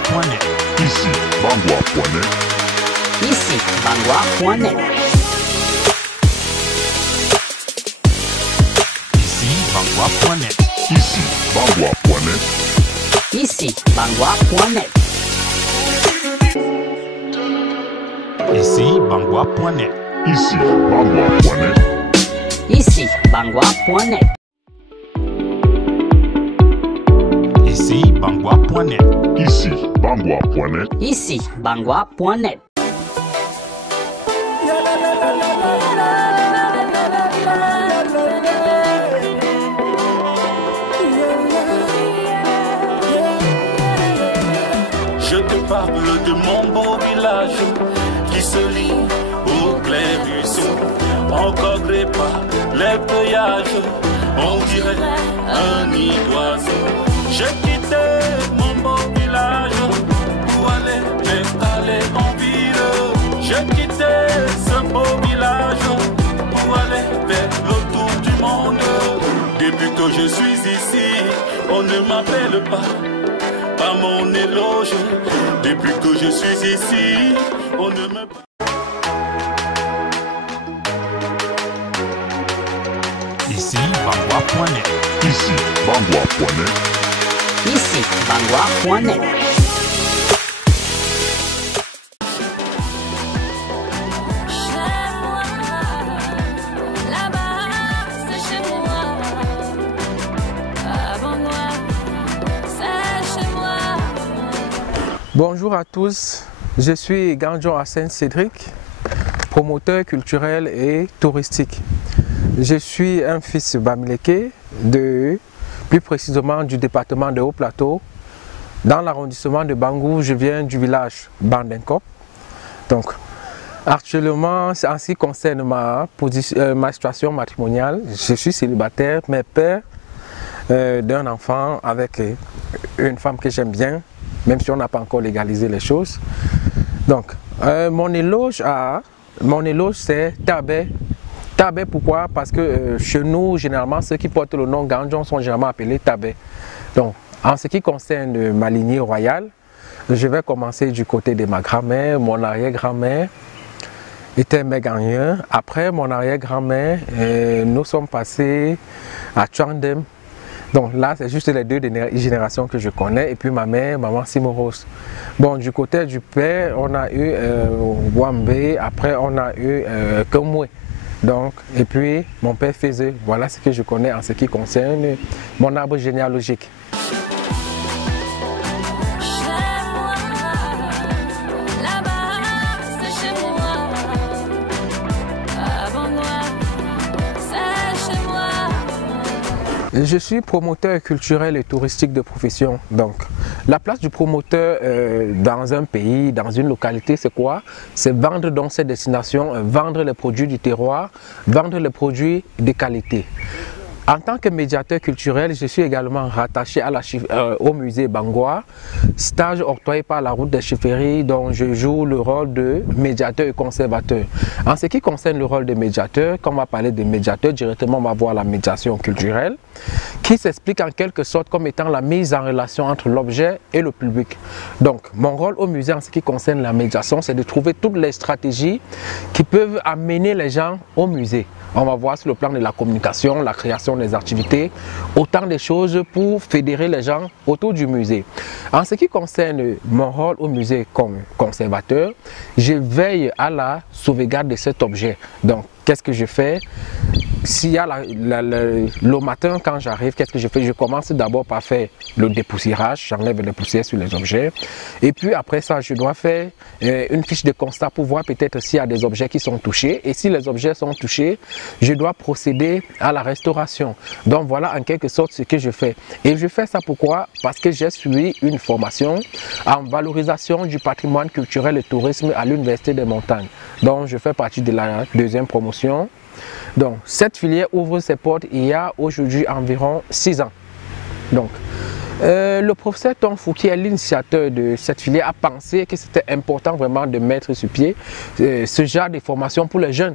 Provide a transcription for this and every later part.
bangwa.net. Ici bangwa.net. Ici bangwa.net. Ici bangwa.net. Ici bangwa.net. Ici bangwa.net. Ici bangwa.net. Ici bangwa.net. Ici bangwa.net. Ici bangwa.net. Ici bangwa.net. Ici bangwa.net. Je te parle de mon beau village qui se lie au clair ruisseau. Encore pas les feuillages, on dirait un nid d'oiseau. J'ai quitté mon beau village pour aller m'installer en ville. J'ai quitté ce beau village pour aller faire le tour du monde. Depuis que je suis ici, on ne m'appelle pas mon éloge. Depuis que je suis ici, on ne me... Ici bangwa.net. Ici bangwa.net. Ici bangwa.net. Bonjour à tous, je suis Ganjon Hassan Cédric, promoteur culturel et touristique. Je suis un fils Bamileke, plus précisément du département de Haut-Plateau. Dans l'arrondissement de Bangou, je viens du village Bandenkop. Donc, actuellement, en ce qui concerne ma situation matrimoniale, je suis célibataire, mais père d'un enfant avec une femme que j'aime bien, même si on n'a pas encore légalisé les choses. Donc, mon éloge c'est Tabé. Tabé, pourquoi? Parce que chez nous, généralement, ceux qui portent le nom Ganjon sont généralement appelés Tabé. Donc, en ce qui concerne ma lignée royale, je vais commencer du côté de ma grand-mère. Mon arrière-grand-mère était Méganien. Après mon arrière-grand-mère, nous sommes passés à Tchandem. Donc là, c'est juste les deux générations que je connais. Et puis ma mère, maman Simoros. Bon, du côté du père, on a eu Wambé. Après, on a eu Kemwe. Donc, et puis mon père faisait. Voilà ce que je connais en ce qui concerne mon arbre généalogique. Je suis promoteur culturel et touristique de profession. Donc, la place du promoteur dans un pays, dans une localité, c'est quoi? C'est vendre dans ces destinations, vendre les produits du terroir, vendre les produits de qualité. En tant que médiateur culturel, je suis également rattaché au musée Bangwa, stage octroyé par la route des chefferies dont je joue le rôle de médiateur et conservateur. En ce qui concerne le rôle de médiateur, quand on va parler de médiateur, directement on va voir la médiation culturelle qui s'explique en quelque sorte comme étant la mise en relation entre l'objet et le public. Donc mon rôle au musée en ce qui concerne la médiation, c'est de trouver toutes les stratégies qui peuvent amener les gens au musée. On va voir sur le plan de la communication, la création des activités, autant de choses pour fédérer les gens autour du musée. En ce qui concerne mon rôle au musée comme conservateur, je veille à la sauvegarde de cet objet. Donc, qu'est-ce que je fais? S'il y a le matin quand j'arrive, qu'est-ce que je fais? Je commence d'abord par faire le dépoussiérage, j'enlève les poussières sur les objets. Et puis après ça, je dois faire une fiche de constat pour voir peut-être s'il y a des objets qui sont touchés. Et si les objets sont touchés, je dois procéder à la restauration. Donc voilà en quelque sorte ce que je fais. Et je fais ça pourquoi? Parce que j'ai suivi une formation en valorisation du patrimoine culturel et tourisme à l'Université des Montagnes. Donc je fais partie de la deuxième promotion. Donc, cette filière ouvre ses portes il y a aujourd'hui environ 6 ans. Donc, le professeur Tonfou, qui est l'initiateur de cette filière, a pensé que c'était important vraiment de mettre sur pied ce genre de formation pour les jeunes.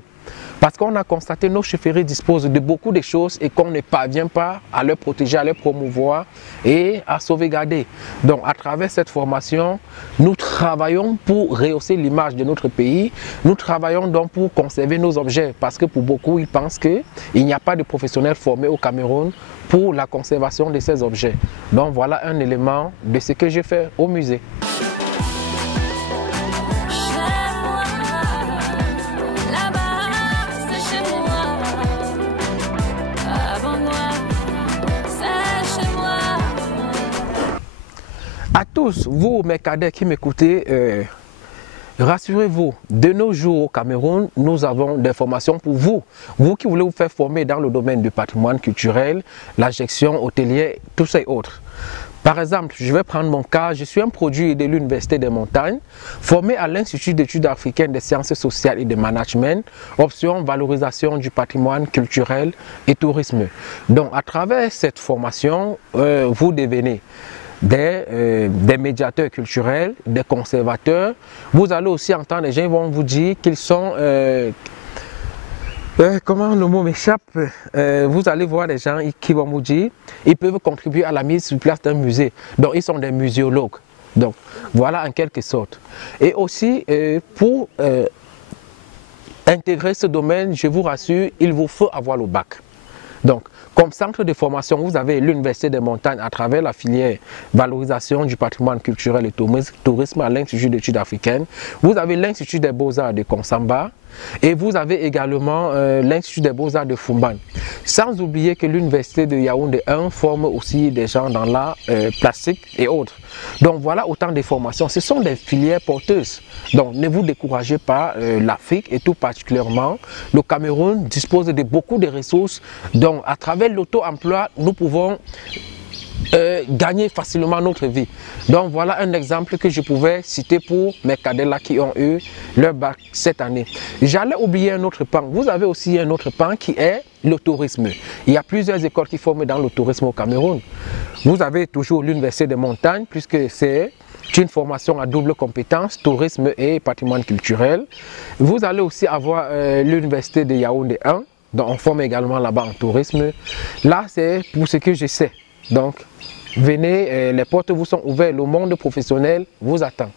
Parce qu'on a constaté que nos chefferies disposent de beaucoup de choses et qu'on ne parvient pas à les protéger, à les promouvoir et à sauvegarder. Donc à travers cette formation, nous travaillons pour rehausser l'image de notre pays. Nous travaillons donc pour conserver nos objets parce que pour beaucoup, ils pensent qu'il n'y a pas de professionnels formés au Cameroun pour la conservation de ces objets. Donc voilà un élément de ce que j'ai fait au musée. À tous, vous mes cadets qui m'écoutez, rassurez-vous, de nos jours au Cameroun, nous avons des formations pour vous. Vous qui voulez vous faire former dans le domaine du patrimoine culturel, la gestion hôtelière, tous ces autres. Par exemple, je vais prendre mon cas, je suis un produit de l'Université des Montagnes, formé à l'Institut d'études africaines des sciences sociales et de management, option valorisation du patrimoine culturel et tourisme. Donc à travers cette formation, vous devenez des médiateurs culturels, des conservateurs. Vous allez aussi entendre les gens vont vous dire qu'ils sont, comment le mot m'échappe, vous allez voir des gens qui vont vous dire ils peuvent contribuer à la mise sur place d'un musée. Donc ils sont des muséologues. Donc voilà en quelque sorte. Et aussi pour intégrer ce domaine, je vous rassure, il vous faut avoir le bac. Donc, comme centre de formation, vous avez l'Université des Montagnes à travers la filière valorisation du patrimoine culturel et tourisme à l'Institut d'études africaines. Vous avez l'Institut des Beaux-Arts de Konsamba et vous avez également l'Institut des Beaux-Arts de Fumban. Sans oublier que l'Université de Yaoundé 1 forme aussi des gens dans l'art plastique et autres. Donc voilà autant de formations. Ce sont des filières porteuses. Donc ne vous découragez pas, l'Afrique et tout particulièrement le Cameroun dispose de beaucoup de ressources. Donc à travers l'auto-emploi, nous pouvons gagner facilement notre vie. Donc voilà un exemple que je pouvais citer pour mes cadets là qui ont eu leur bac cette année. J'allais oublier un autre pan. Vous avez aussi un autre pan qui est le tourisme. Il y a plusieurs écoles qui forment dans le tourisme au Cameroun. Vous avez toujours l'Université des Montagnes puisque c'est une formation à double compétence, tourisme et patrimoine culturel. Vous allez aussi avoir l'Université de Yaoundé 1, donc on forme également là-bas en tourisme. Là c'est pour ce que je sais. Donc, venez, les portes vous sont ouvertes, le monde professionnel vous attend.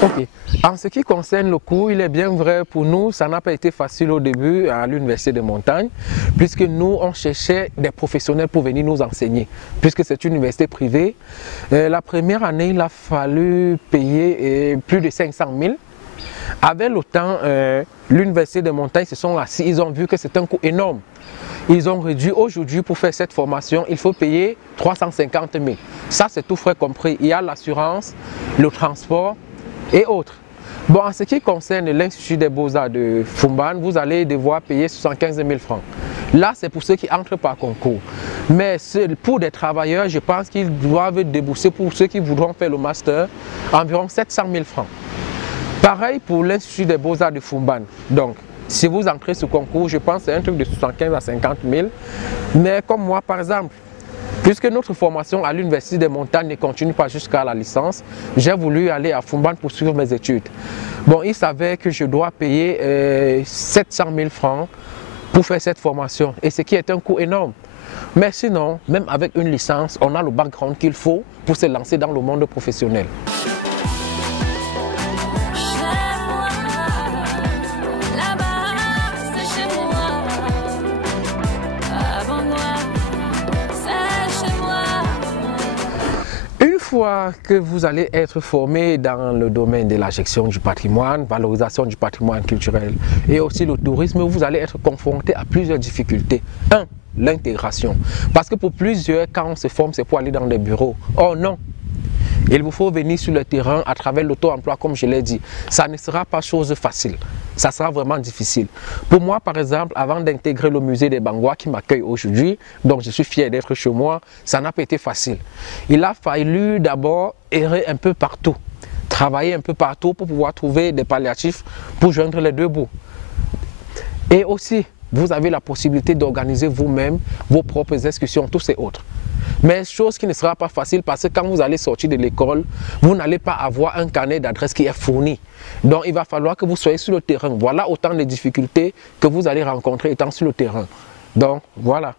Ok. En ce qui concerne le cours, il est bien vrai pour nous, ça n'a pas été facile au début à l'Université des Montagnes, puisque nous, on cherchait des professionnels pour venir nous enseigner, puisque c'est une université privée. La première année, il a fallu payer plus de 500 000. Avec le temps, l'Université des Montagnes se sont assis, ils ont vu que c'est un coût énorme. Ils ont réduit aujourd'hui pour faire cette formation, il faut payer 350 000. Ça, c'est tout frais compris. Il y a l'assurance, le transport et autres. Bon, en ce qui concerne l'Institut des Beaux-Arts de Fumban, vous allez devoir payer 75 000 francs. Là, c'est pour ceux qui entrent par concours. Mais pour des travailleurs, je pense qu'ils doivent débourser, pour ceux qui voudront faire le master, environ 700 000 francs. Pareil pour l'Institut des Beaux-Arts de Fumban. Donc, si vous entrez ce concours, je pense que c'est un truc de 75 à 50 000. Mais comme moi, par exemple, puisque notre formation à l'Université des Montagnes ne continue pas jusqu'à la licence, j'ai voulu aller à Fumban pour suivre mes études. Bon, il s'avère que je dois payer 700 000 francs pour faire cette formation, et ce qui est un coût énorme. Mais sinon, même avec une licence, on a le background qu'il faut pour se lancer dans le monde professionnel. Une fois que vous allez être formé dans le domaine de la gestion du patrimoine, valorisation du patrimoine culturel et aussi le tourisme, vous allez être confronté à plusieurs difficultés. 1. L'intégration. Parce que pour plusieurs, quand on se forme, c'est pour aller dans des bureaux. Oh non! Il vous faut venir sur le terrain à travers l'auto-emploi, comme je l'ai dit. Ça ne sera pas chose facile. Ça sera vraiment difficile. Pour moi, par exemple, avant d'intégrer le musée des Bangwa qui m'accueille aujourd'hui, donc je suis fier d'être chez moi, ça n'a pas été facile. Il a fallu d'abord errer un peu partout, travailler un peu partout pour pouvoir trouver des palliatifs pour joindre les deux bouts. Et aussi, vous avez la possibilité d'organiser vous-même vos propres excursions, tous et autres. Mais chose qui ne sera pas facile parce que quand vous allez sortir de l'école, vous n'allez pas avoir un carnet d'adresses qui est fourni. Donc il va falloir que vous soyez sur le terrain. Voilà autant de difficultés que vous allez rencontrer étant sur le terrain. Donc voilà.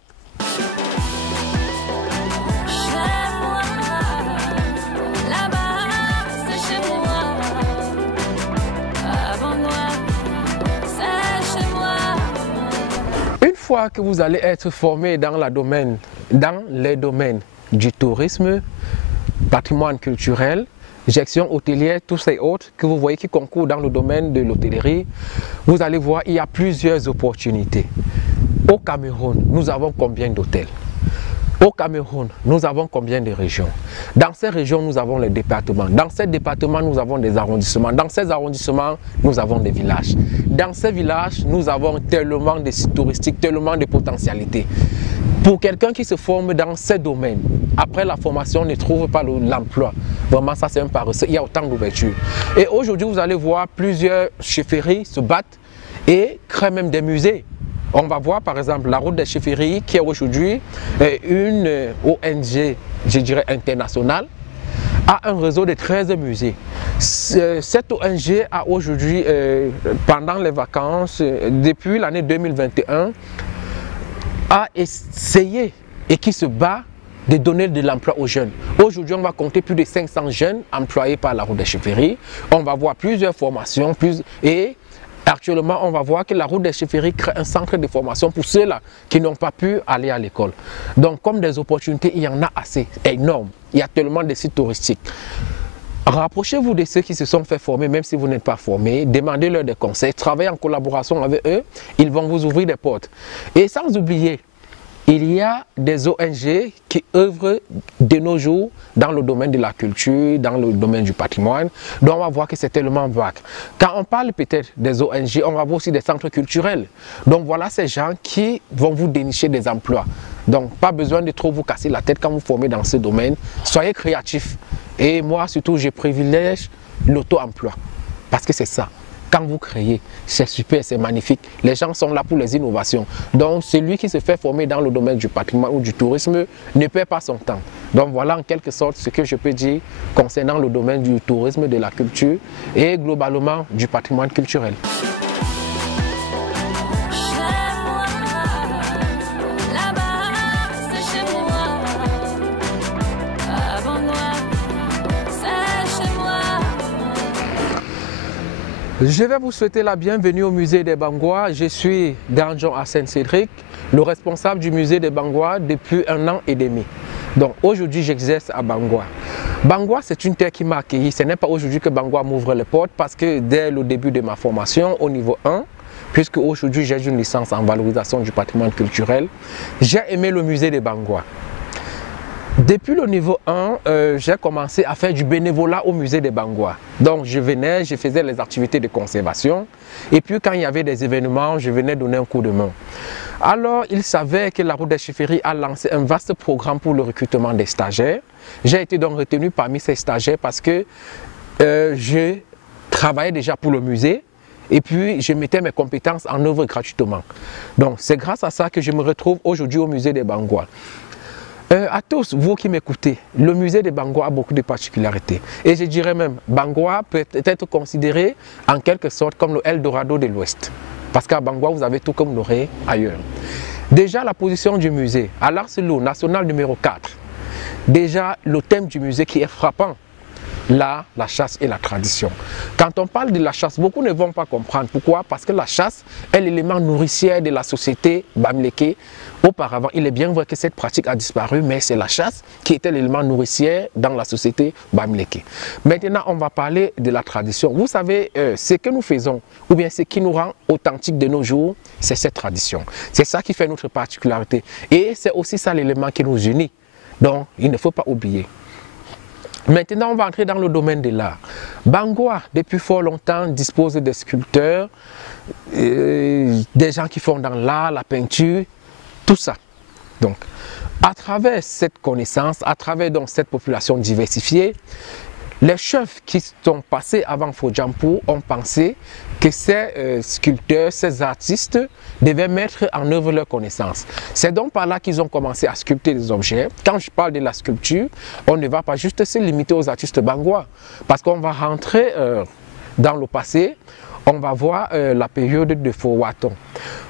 Une fois que vous allez être formé dans les domaines du tourisme, patrimoine culturel, gestion hôtelière, tous ces autres que vous voyez qui concourent dans le domaine de l'hôtellerie, vous allez voir il y a plusieurs opportunités. Au Cameroun, nous avons combien d'hôtels? Au Cameroun, nous avons combien de régions? Dans ces régions, nous avons les départements. Dans ces départements, nous avons des arrondissements. Dans ces arrondissements, nous avons des villages. Dans ces villages, nous avons tellement de sites touristiques, tellement de potentialités. Pour quelqu'un qui se forme dans ces domaines, après la formation, ne trouve pas l'emploi. Vraiment, ça c'est un paresseux. Il y a autant d'ouvertures. Et aujourd'hui, vous allez voir plusieurs chefferies se battre et créent même des musées. On va voir par exemple la route des chefferies qui est aujourd'hui une ONG, je dirais internationale, a un réseau de 13 musées. Cette ONG a aujourd'hui, pendant les vacances, depuis l'année 2021, a essayé et qui se bat de donner de l'emploi aux jeunes. Aujourd'hui, on va compter plus de 500 jeunes employés par la route des chefferies. On va voir plusieurs formations et actuellement, on va voir que la route des chefferies crée un centre de formation pour ceux-là qui n'ont pas pu aller à l'école. Donc, comme des opportunités, il y en a assez, énormes. Il y a tellement de sites touristiques. Rapprochez-vous de ceux qui se sont fait former, même si vous n'êtes pas formé. Demandez-leur des conseils. Travaillez en collaboration avec eux. Ils vont vous ouvrir des portes. Et sans oublier, il y a des ONG qui œuvrent de nos jours dans le domaine de la culture, dans le domaine du patrimoine. Donc on va voir que c'est tellement vague. Quand on parle peut-être des ONG, on va voir aussi des centres culturels. Donc voilà ces gens qui vont vous dénicher des emplois. Donc pas besoin de trop vous casser la tête quand vous formez dans ce domaine. Soyez créatifs. Et moi surtout, je privilège l'auto-emploi. Parce que c'est ça. Quand vous créez, c'est super, c'est magnifique. Les gens sont là pour les innovations. Donc, celui qui se fait former dans le domaine du patrimoine ou du tourisme ne perd pas son temps. Donc, voilà en quelque sorte ce que je peux dire concernant le domaine du tourisme, de la culture et globalement du patrimoine culturel. Je vais vous souhaiter la bienvenue au musée des Bangois. Je suis Danjon Hassan Cédric, le responsable du musée des Bangois depuis 1 an et demi. Donc aujourd'hui, j'exerce à Bangoua. Bangoua, c'est une terre qui m'a accueilli. Ce n'est pas aujourd'hui que Bangoua m'ouvre les portes parce que dès le début de ma formation, au niveau 1, puisque aujourd'hui j'ai une licence en valorisation du patrimoine culturel, j'ai aimé le musée des Bangois. Depuis le niveau 1, j'ai commencé à faire du bénévolat au musée des Bangois. Donc je venais, je faisais les activités de conservation et puis quand il y avait des événements, je venais donner un coup de main. Alors il savait que la route des chefferies a lancé un vaste programme pour le recrutement des stagiaires. J'ai été donc retenu parmi ces stagiaires parce que je travaillais déjà pour le musée. Et puis, je mettais mes compétences en œuvre gratuitement. Donc, c'est grâce à ça que je me retrouve aujourd'hui au musée des Bangois. À tous, vous qui m'écoutez, le musée des Bangois a beaucoup de particularités. Et je dirais même, Bangoua peut être considéré en quelque sorte comme le Eldorado de l'Ouest. Parce qu'à Bangoua, vous avez tout comme vous l'aurez ailleurs. Déjà, la position du musée, à l'Arcelou, national numéro 4. Déjà, le thème du musée qui est frappant. Là, la chasse et la tradition. Quand on parle de la chasse, beaucoup ne vont pas comprendre. Pourquoi? Parce que la chasse est l'élément nourricier de la société bamileke. Auparavant, il est bien vrai que cette pratique a disparu, mais c'est la chasse qui était l'élément nourricier dans la société bamileke. Maintenant, on va parler de la tradition. Vous savez, ce que nous faisons, ou bien ce qui nous rend authentiques de nos jours, c'est cette tradition. C'est ça qui fait notre particularité. Et c'est aussi ça l'élément qui nous unit. Donc, il ne faut pas oublier. Maintenant, on va entrer dans le domaine de l'art. Bangoua, depuis fort longtemps, dispose des sculpteurs, des gens qui font dans l'art, la peinture, tout ça. Donc, à travers cette connaissance, à travers donc cette population diversifiée, Les chefs qui sont passés avant Fojampo ont pensé que ces sculpteurs, ces artistes devaient mettre en œuvre leurs connaissances. C'est donc par là qu'ils ont commencé à sculpter des objets. Quand je parle de la sculpture, on ne va pas juste se limiter aux artistes bangois, parce qu'on va rentrer dans le passé, on va voir la période de Fowaton.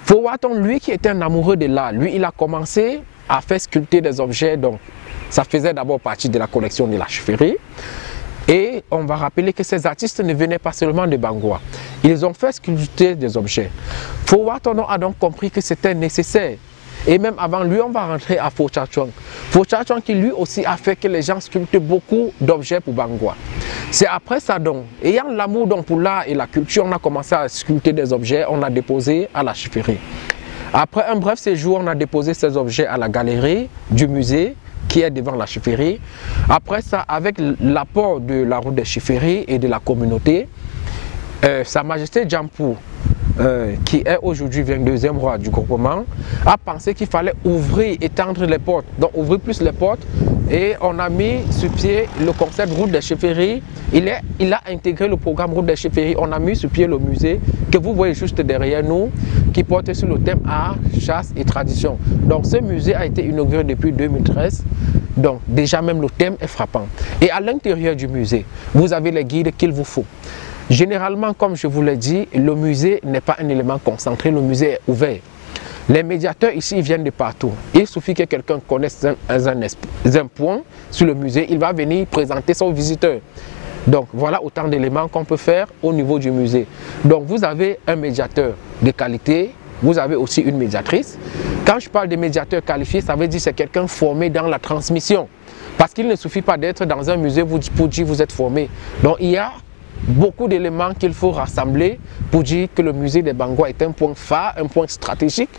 Fowaton, lui qui était un amoureux de l'art, lui il a commencé à faire sculpter des objets, donc ça faisait d'abord partie de la collection de la chefferie. Et on va rappeler que ces artistes ne venaient pas seulement de Bangoua. Ils ont fait sculpter des objets. Fowaton a donc compris que c'était nécessaire. Et même avant lui, on va rentrer à Fochatchouang. Fochatchouang qui lui aussi a fait que les gens sculptent beaucoup d'objets pour Bangoua. C'est après ça donc, ayant l'amour pour l'art et la culture, on a commencé à sculpter des objets, on a déposé à la chefferie. Après un bref séjour, on a déposé ces objets à la galerie du musée qui est devant la chefferie. Après ça, avec l'apport de la route des chefferies et de la communauté, Sa Majesté Djampo, qui est aujourd'hui 22e roi du groupement, a pensé qu'il fallait ouvrir, étendre les portes, donc ouvrir plus les portes, et on a mis sur pied le concept route des chefferies. Il a intégré le programme route des chefferies. On a mis sur pied le musée que vous voyez juste derrière nous, qui porte sur le thème art, chasse et tradition. Donc ce musée a été inauguré depuis 2013. Donc déjà même le thème est frappant. Et à l'intérieur du musée, vous avez les guides qu'il vous faut. Généralement, comme je vous l'ai dit, le musée n'est pas un élément concentré, le musée est ouvert. Les médiateurs ici viennent de partout. Il suffit que quelqu'un connaisse un point sur le musée, il va venir présenter son visiteur. Donc voilà autant d'éléments qu'on peut faire au niveau du musée. Donc vous avez un médiateur de qualité, vous avez aussi une médiatrice. Quand je parle de médiateur qualifié, ça veut dire que c'est quelqu'un formé dans la transmission. Parce qu'il ne suffit pas d'être dans un musée pour dire que vous êtes formé. Donc il y a beaucoup d'éléments qu'il faut rassembler pour dire que le musée des Bangoua est un point phare, un point stratégique,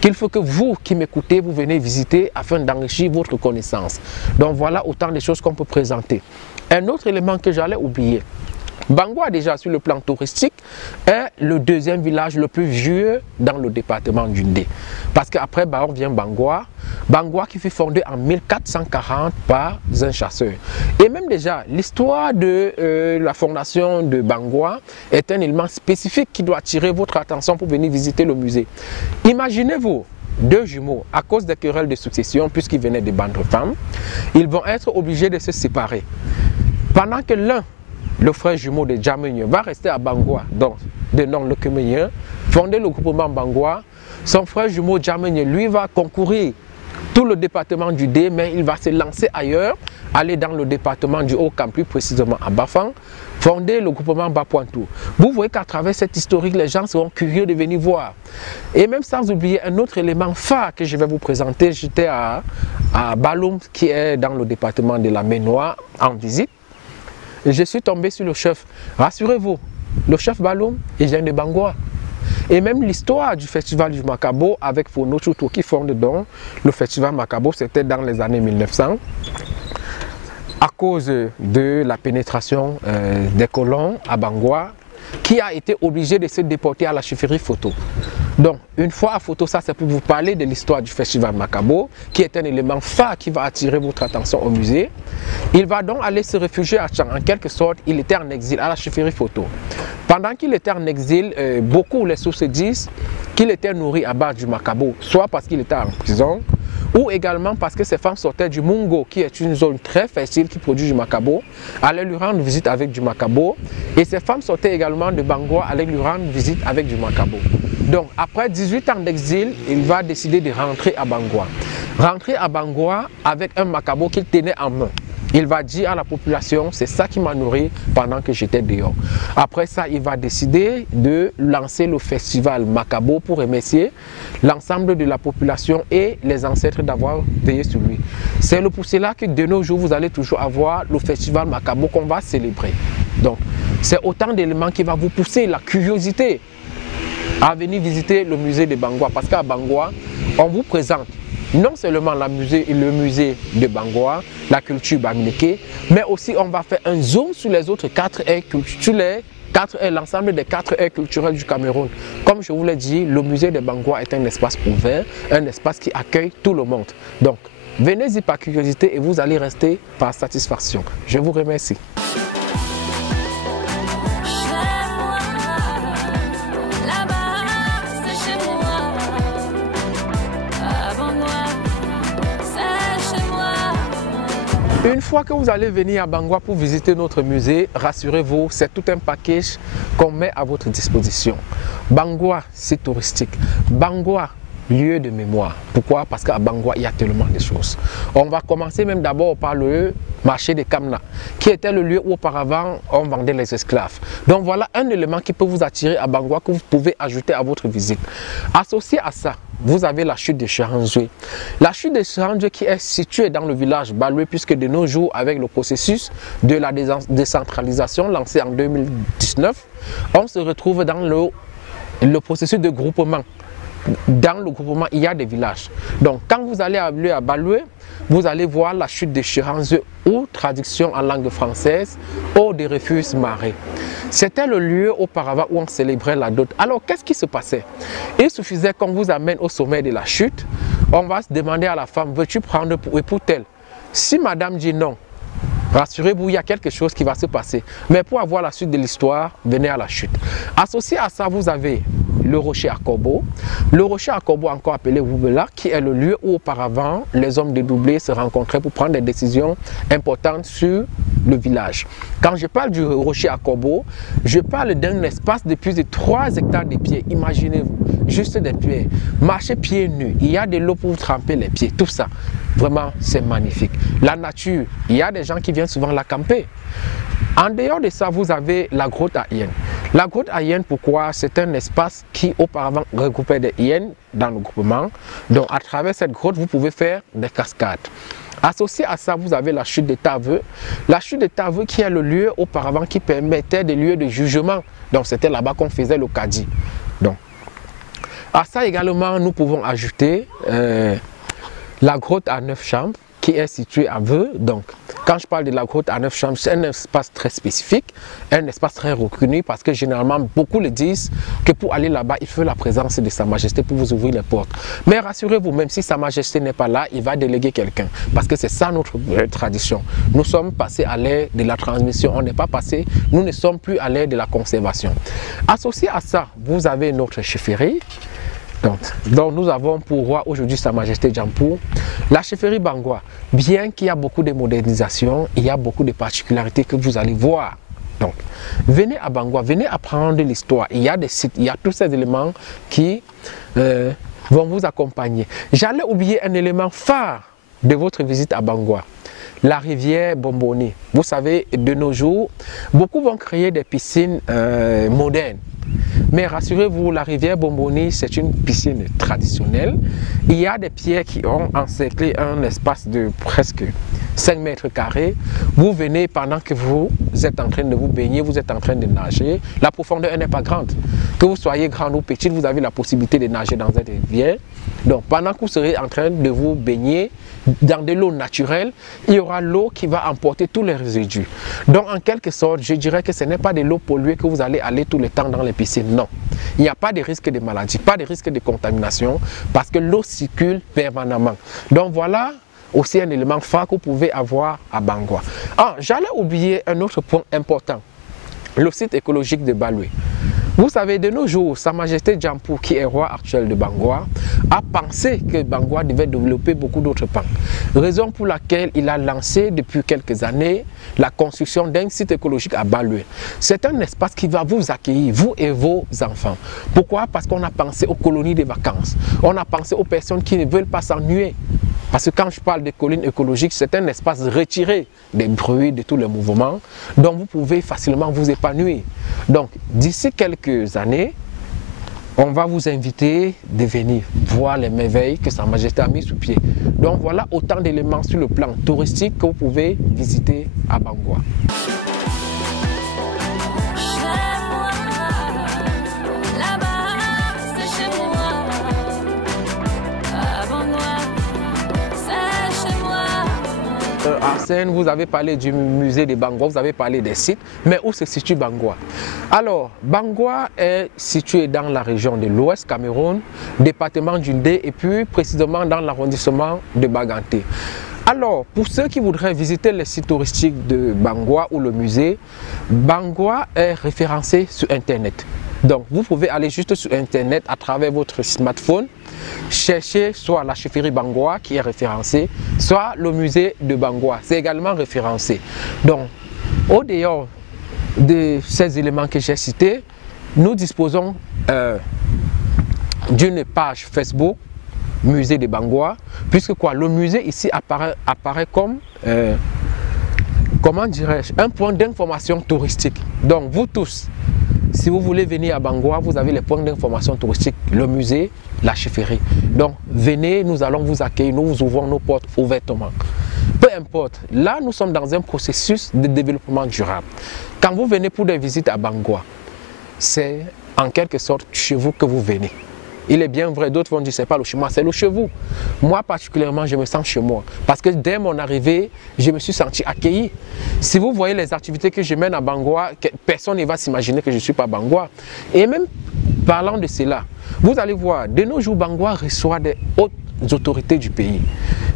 qu'il faut que vous qui m'écoutez, vous venez visiter afin d'enrichir votre connaissance. Donc voilà autant de choses qu'on peut présenter. Un autre élément que j'allais oublier, Bangoua déjà sur le plan touristique est le deuxième village le plus vieux dans le département du Ndé. Parce qu'après Baor vient Bangoua. Bangoua qui fut fondé en 1440 par un chasseur. Et même déjà l'histoire de la fondation de Bangoua est un élément spécifique qui doit attirer votre attention pour venir visiter le musée. Imaginez-vous deux jumeaux, à cause des querelles de succession, puisqu'ils venaient de bandes de femmes, ils vont être obligés de se séparer. Pendant que l'un, le frère jumeau de Djamenye, va rester à Bangoua, donc de nom le Kemenye, fonder le groupement Bangoua. Son frère jumeau Djamenye, lui, va concourir tout le département du Dé, mais il va se lancer ailleurs, aller dans le département du Haut-Kam, plus précisément à Bafang, fonder le groupement Bapointou. Vous voyez qu'à travers cette historique, les gens seront curieux de venir voir. Et même sans oublier un autre élément phare que je vais vous présenter, j'étais à Baloum, qui est dans le département de la Ménois, en visite. Et je suis tombé sur le chef. Rassurez-vous, le chef Baloum, il vient de Bangoua. Et même l'histoire du festival du Makabo avec Fono Choutou qui fonde donc le festival Makabo, c'était dans les années 1900. À cause de la pénétration des colons à Bangoua, qui a été obligé de se déporter à la chefferie Photo. Donc, une fois à Photo, ça c'est pour vous parler de l'histoire du festival Makabo, qui est un élément phare qui va attirer votre attention au musée. Il va donc aller se réfugier à Tchang. En quelque sorte, il était en exil à la chefferie Photo. Pendant qu'il était en exil, beaucoup les sources disent qu'il était nourri à base du Makabo, soit parce qu'il était en prison, ou également parce que ses femmes sortaient du Mungo, qui est une zone très fertile qui produit du Makabo, allaient lui rendre visite avec du Makabo, et ses femmes sortaient également de Bangoua, allaient lui rendre visite avec du Makabo. Donc après 18 ans d'exil, il va décider de rentrer à Bangoua. Rentrer à Bangoua avec un Makabo qu'il tenait en main. Il va dire à la population, c'est ça qui m'a nourri pendant que j'étais dehors. Après ça, il va décider de lancer le festival Makabo pour remercier l'ensemble de la population et les ancêtres d'avoir veillé sur lui. C'est pour cela que de nos jours, vous allez toujours avoir le festival Makabo qu'on va célébrer. Donc, c'est autant d'éléments qui vont vous pousser la curiosité à venir visiter le musée de Bangoua. Parce qu'à Bangoua, on vous présente non seulement le musée de Bangoua, la culture Bamileke, mais aussi on va faire un zoom sur les autres 4 aires culturelles, l'ensemble des 4 aires culturelles du Cameroun. Comme je vous l'ai dit, le musée de Bangoua est un espace ouvert, un espace qui accueille tout le monde. Donc, venez-y par curiosité et vous allez rester par satisfaction. Je vous remercie. Une fois que vous allez venir à Bangoua pour visiter notre musée, rassurez-vous, c'est tout un package qu'on met à votre disposition. Bangoua, site touristique. Bangoua, lieu de mémoire. Pourquoi? Parce qu'à Bangoua, il y a tellement de choses. On va commencer même d'abord par le marché de Kamna, qui était le lieu où auparavant on vendait les esclaves. Donc voilà un élément qui peut vous attirer à Bangoua, que vous pouvez ajouter à votre visite. Associé à ça, vous avez la chute de Charanjoué. La chute de Charanjoué qui est située dans le village Baloué, puisque de nos jours, avec le processus de la décentralisation lancé en 2019, on se retrouve dans le processus de groupement. Dans le groupement, il y a des villages. Donc, quand vous allez à Baloué, vous allez voir la chute de Charanjoué, ou traduction en langue française, eau de refuge marée. C'était le lieu auparavant où on célébrait la dot. Alors, qu'est-ce qui se passait? Il suffisait qu'on vous amène au sommet de la chute. On va se demander à la femme, veux-tu prendre pour époux tel? Si madame dit non, rassurez-vous, il y a quelque chose qui va se passer. Mais pour avoir la suite de l'histoire, venez à la chute. Associé à ça, vous avez le rocher à Corbeau. Le rocher à Corbeau, encore appelé Woubela, qui est le lieu où auparavant les hommes dédoublés se rencontraient pour prendre des décisions importantes sur le village. Quand je parle du rocher à Corbeau, je parle d'un espace de plus de 3 hectares de pieds. Imaginez-vous, juste des pieds. Marcher pieds nus, il y a de l'eau pour tremper les pieds, tout ça. Vraiment, c'est magnifique. La nature, il y a des gens qui viennent souvent la camper. En dehors de ça, vous avez la grotte à hyènes. La grotte à hyènes, pourquoi? C'est un espace qui auparavant regroupait des hyènes dans le groupement. Donc à travers cette grotte, vous pouvez faire des cascades. Associé à ça, vous avez la chute de Taveux. La chute de Taveux qui est le lieu auparavant qui permettait des lieux de jugement. Donc c'était là-bas qu'on faisait le cadi. Donc à ça également, nous pouvons ajouter la grotte à 9 chambres, qui est située à Veux. Donc, quand je parle de la grotte à 9 chambres, c'est un espace très spécifique, un espace très reconnu, parce que généralement, beaucoup le disent que pour aller là-bas, il faut la présence de Sa Majesté pour vous ouvrir les portes. Mais rassurez-vous, même si Sa Majesté n'est pas là, il va déléguer quelqu'un, parce que c'est ça notre tradition. Nous sommes passés à l'ère de la transmission, on n'est pas passé, nous ne sommes plus à l'ère de la conservation. Associé à ça, vous avez notre chefferie. Donc nous avons pour roi aujourd'hui Sa Majesté Djampour. La chefferie Bangoua, bien qu'il y a beaucoup de modernisation, il y a beaucoup de particularités que vous allez voir. Donc venez à Bangoua, venez apprendre l'histoire. Il y a des sites, il y a tous ces éléments qui vont vous accompagner. J'allais oublier un élément phare de votre visite à Bangoua. La rivière Bomboni. Vous savez, de nos jours, beaucoup vont créer des piscines modernes. Mais rassurez-vous, la rivière Bomboni, c'est une piscine traditionnelle. Il y a des pierres qui ont encerclé un espace de presque 5 mètres carrés. Vous venez pendant que vous êtes en train de vous baigner, vous êtes en train de nager. La profondeur n'est pas grande. Que vous soyez grande ou petite, vous avez la possibilité de nager dans cette rivière. Donc pendant que vous serez en train de vous baigner dans de l'eau naturelle, il y aura l'eau qui va emporter tous les résidus. Donc en quelque sorte, je dirais que ce n'est pas de l'eau polluée que vous allez aller tout le temps dans les piscines. Non, il n'y a pas de risque de maladie, pas de risque de contamination, parce que l'eau circule permanemment. Donc voilà aussi un élément phare que vous pouvez avoir à Bangoua. Ah, j'allais oublier un autre point important, le site écologique de Baloué. Vous savez, de nos jours, Sa Majesté Djampour, qui est roi actuel de Bangoua, a pensé que Bangoua devait développer beaucoup d'autres pans. Raison pour laquelle il a lancé depuis quelques années la construction d'un site écologique à Baloué. C'est un espace qui va vous accueillir, vous et vos enfants. Pourquoi? Parce qu'on a pensé aux colonies de vacances. On a pensé aux personnes qui ne veulent pas s'ennuyer. Parce que quand je parle de collines écologiques, c'est un espace retiré des bruits, de tous les mouvements, dont vous pouvez facilement vous épanouir. Donc, d'ici quelques années, on va vous inviter de venir voir les merveilles que Sa Majesté a mis sous pied. Donc, voilà autant d'éléments sur le plan touristique que vous pouvez visiter à Bangoua. Arsène, vous avez parlé du musée de Bangoua, vous avez parlé des sites, mais où se situe Bangoua? Alors, Bangoua est situé dans la région de l'Ouest Cameroun, département du Ndé, et puis précisément dans l'arrondissement de Baganté. Alors, pour ceux qui voudraient visiter les sites touristiques de Bangoua ou le musée, Bangoua est référencé sur Internet. Donc, vous pouvez aller juste sur Internet à travers votre smartphone cherchez soit la chefferie Bangoua qui est référencée, soit le musée de Bangoua, c'est également référencé. Donc, au dehors de ces éléments que j'ai cités, nous disposons d'une page Facebook, musée de Bangoua, puisque quoi, le musée ici apparaît comme, comment dirais-je, un point d'information touristique. Donc vous tous, si vous voulez venir à Bangoua, vous avez les points d'information touristique, le musée, la chefferie. Donc venez, nous allons vous accueillir, nous vous ouvrons nos portes ouvertement. Peu importe, là nous sommes dans un processus de développement durable. Quand vous venez pour des visites à Bangoua, c'est en quelque sorte chez vous que vous venez. Il est bien vrai, d'autres vont dire c'est pas le chez moi, c'est le chez vous. Moi particulièrement, je me sens chez moi. Parce que dès mon arrivée, je me suis senti accueilli. Si vous voyez les activités que je mène à Bangoua, personne ne va s'imaginer que je ne suis pas Bangoua. Et même parlant de cela, vous allez voir, de nos jours, Bangoua reçoit des hautes autorités du pays.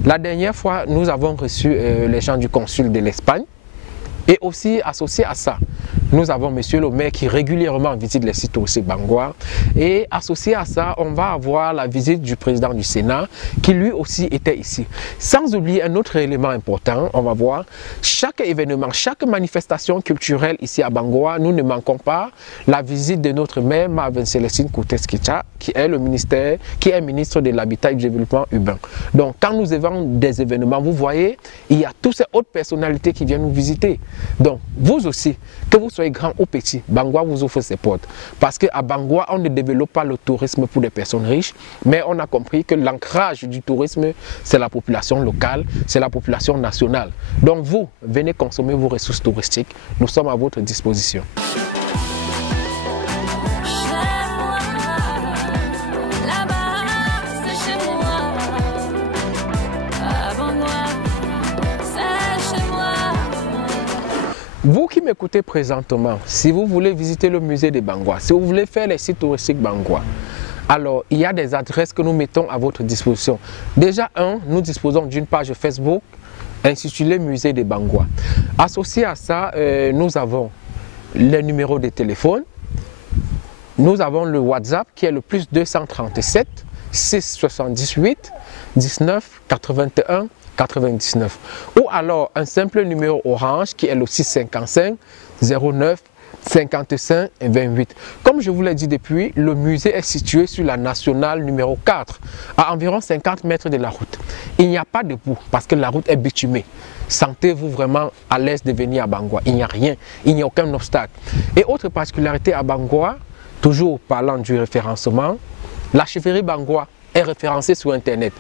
La dernière fois, nous avons reçu les gens du consul de l'Espagne. Et aussi associé à ça, nous avons monsieur le maire qui régulièrement visite les sites touristiques Bangoua. Et associé à ça, on va avoir la visite du président du Sénat qui lui aussi était ici. Sans oublier un autre élément important, on va voir, chaque événement, chaque manifestation culturelle ici à Bangoua, nous ne manquons pas la visite de notre maire Marvin Célestine Koutes-Kicha, qui est ministre de l'Habitat et du Développement urbain. Donc quand nous avons des événements, vous voyez, il y a toutes ces autres personnalités qui viennent nous visiter. Donc, vous aussi, que vous soyez grand ou petit, Bangoua vous ouvre ses portes. Parce qu'à Bangoua, on ne développe pas le tourisme pour des personnes riches, mais on a compris que l'ancrage du tourisme, c'est la population locale, c'est la population nationale. Donc, vous, venez consommer vos ressources touristiques. Nous sommes à votre disposition. Vous qui m'écoutez présentement, si vous voulez visiter le musée de Bangoua, si vous voulez faire les sites touristiques Bangoua, alors il y a des adresses que nous mettons à votre disposition. Déjà, nous disposons d'une page Facebook intitulée Musée de Bangoua. Associé à ça, nous avons les numéros de téléphone, nous avons le WhatsApp qui est le plus 237 678 19 81 99, ou alors un simple numéro orange qui est le 655 09 55 28. Comme je vous l'ai dit depuis, le musée est situé sur la nationale numéro 4, à environ 50 mètres de la route. Il n'y a pas de boue parce que la route est bitumée. Sentez-vous vraiment à l'aise de venir à Bangoua. Il n'y a rien, il n'y a aucun obstacle. Et autre particularité à Bangoua, toujours parlant du référencement, la chefferie Bangoua est référencé sur Internet.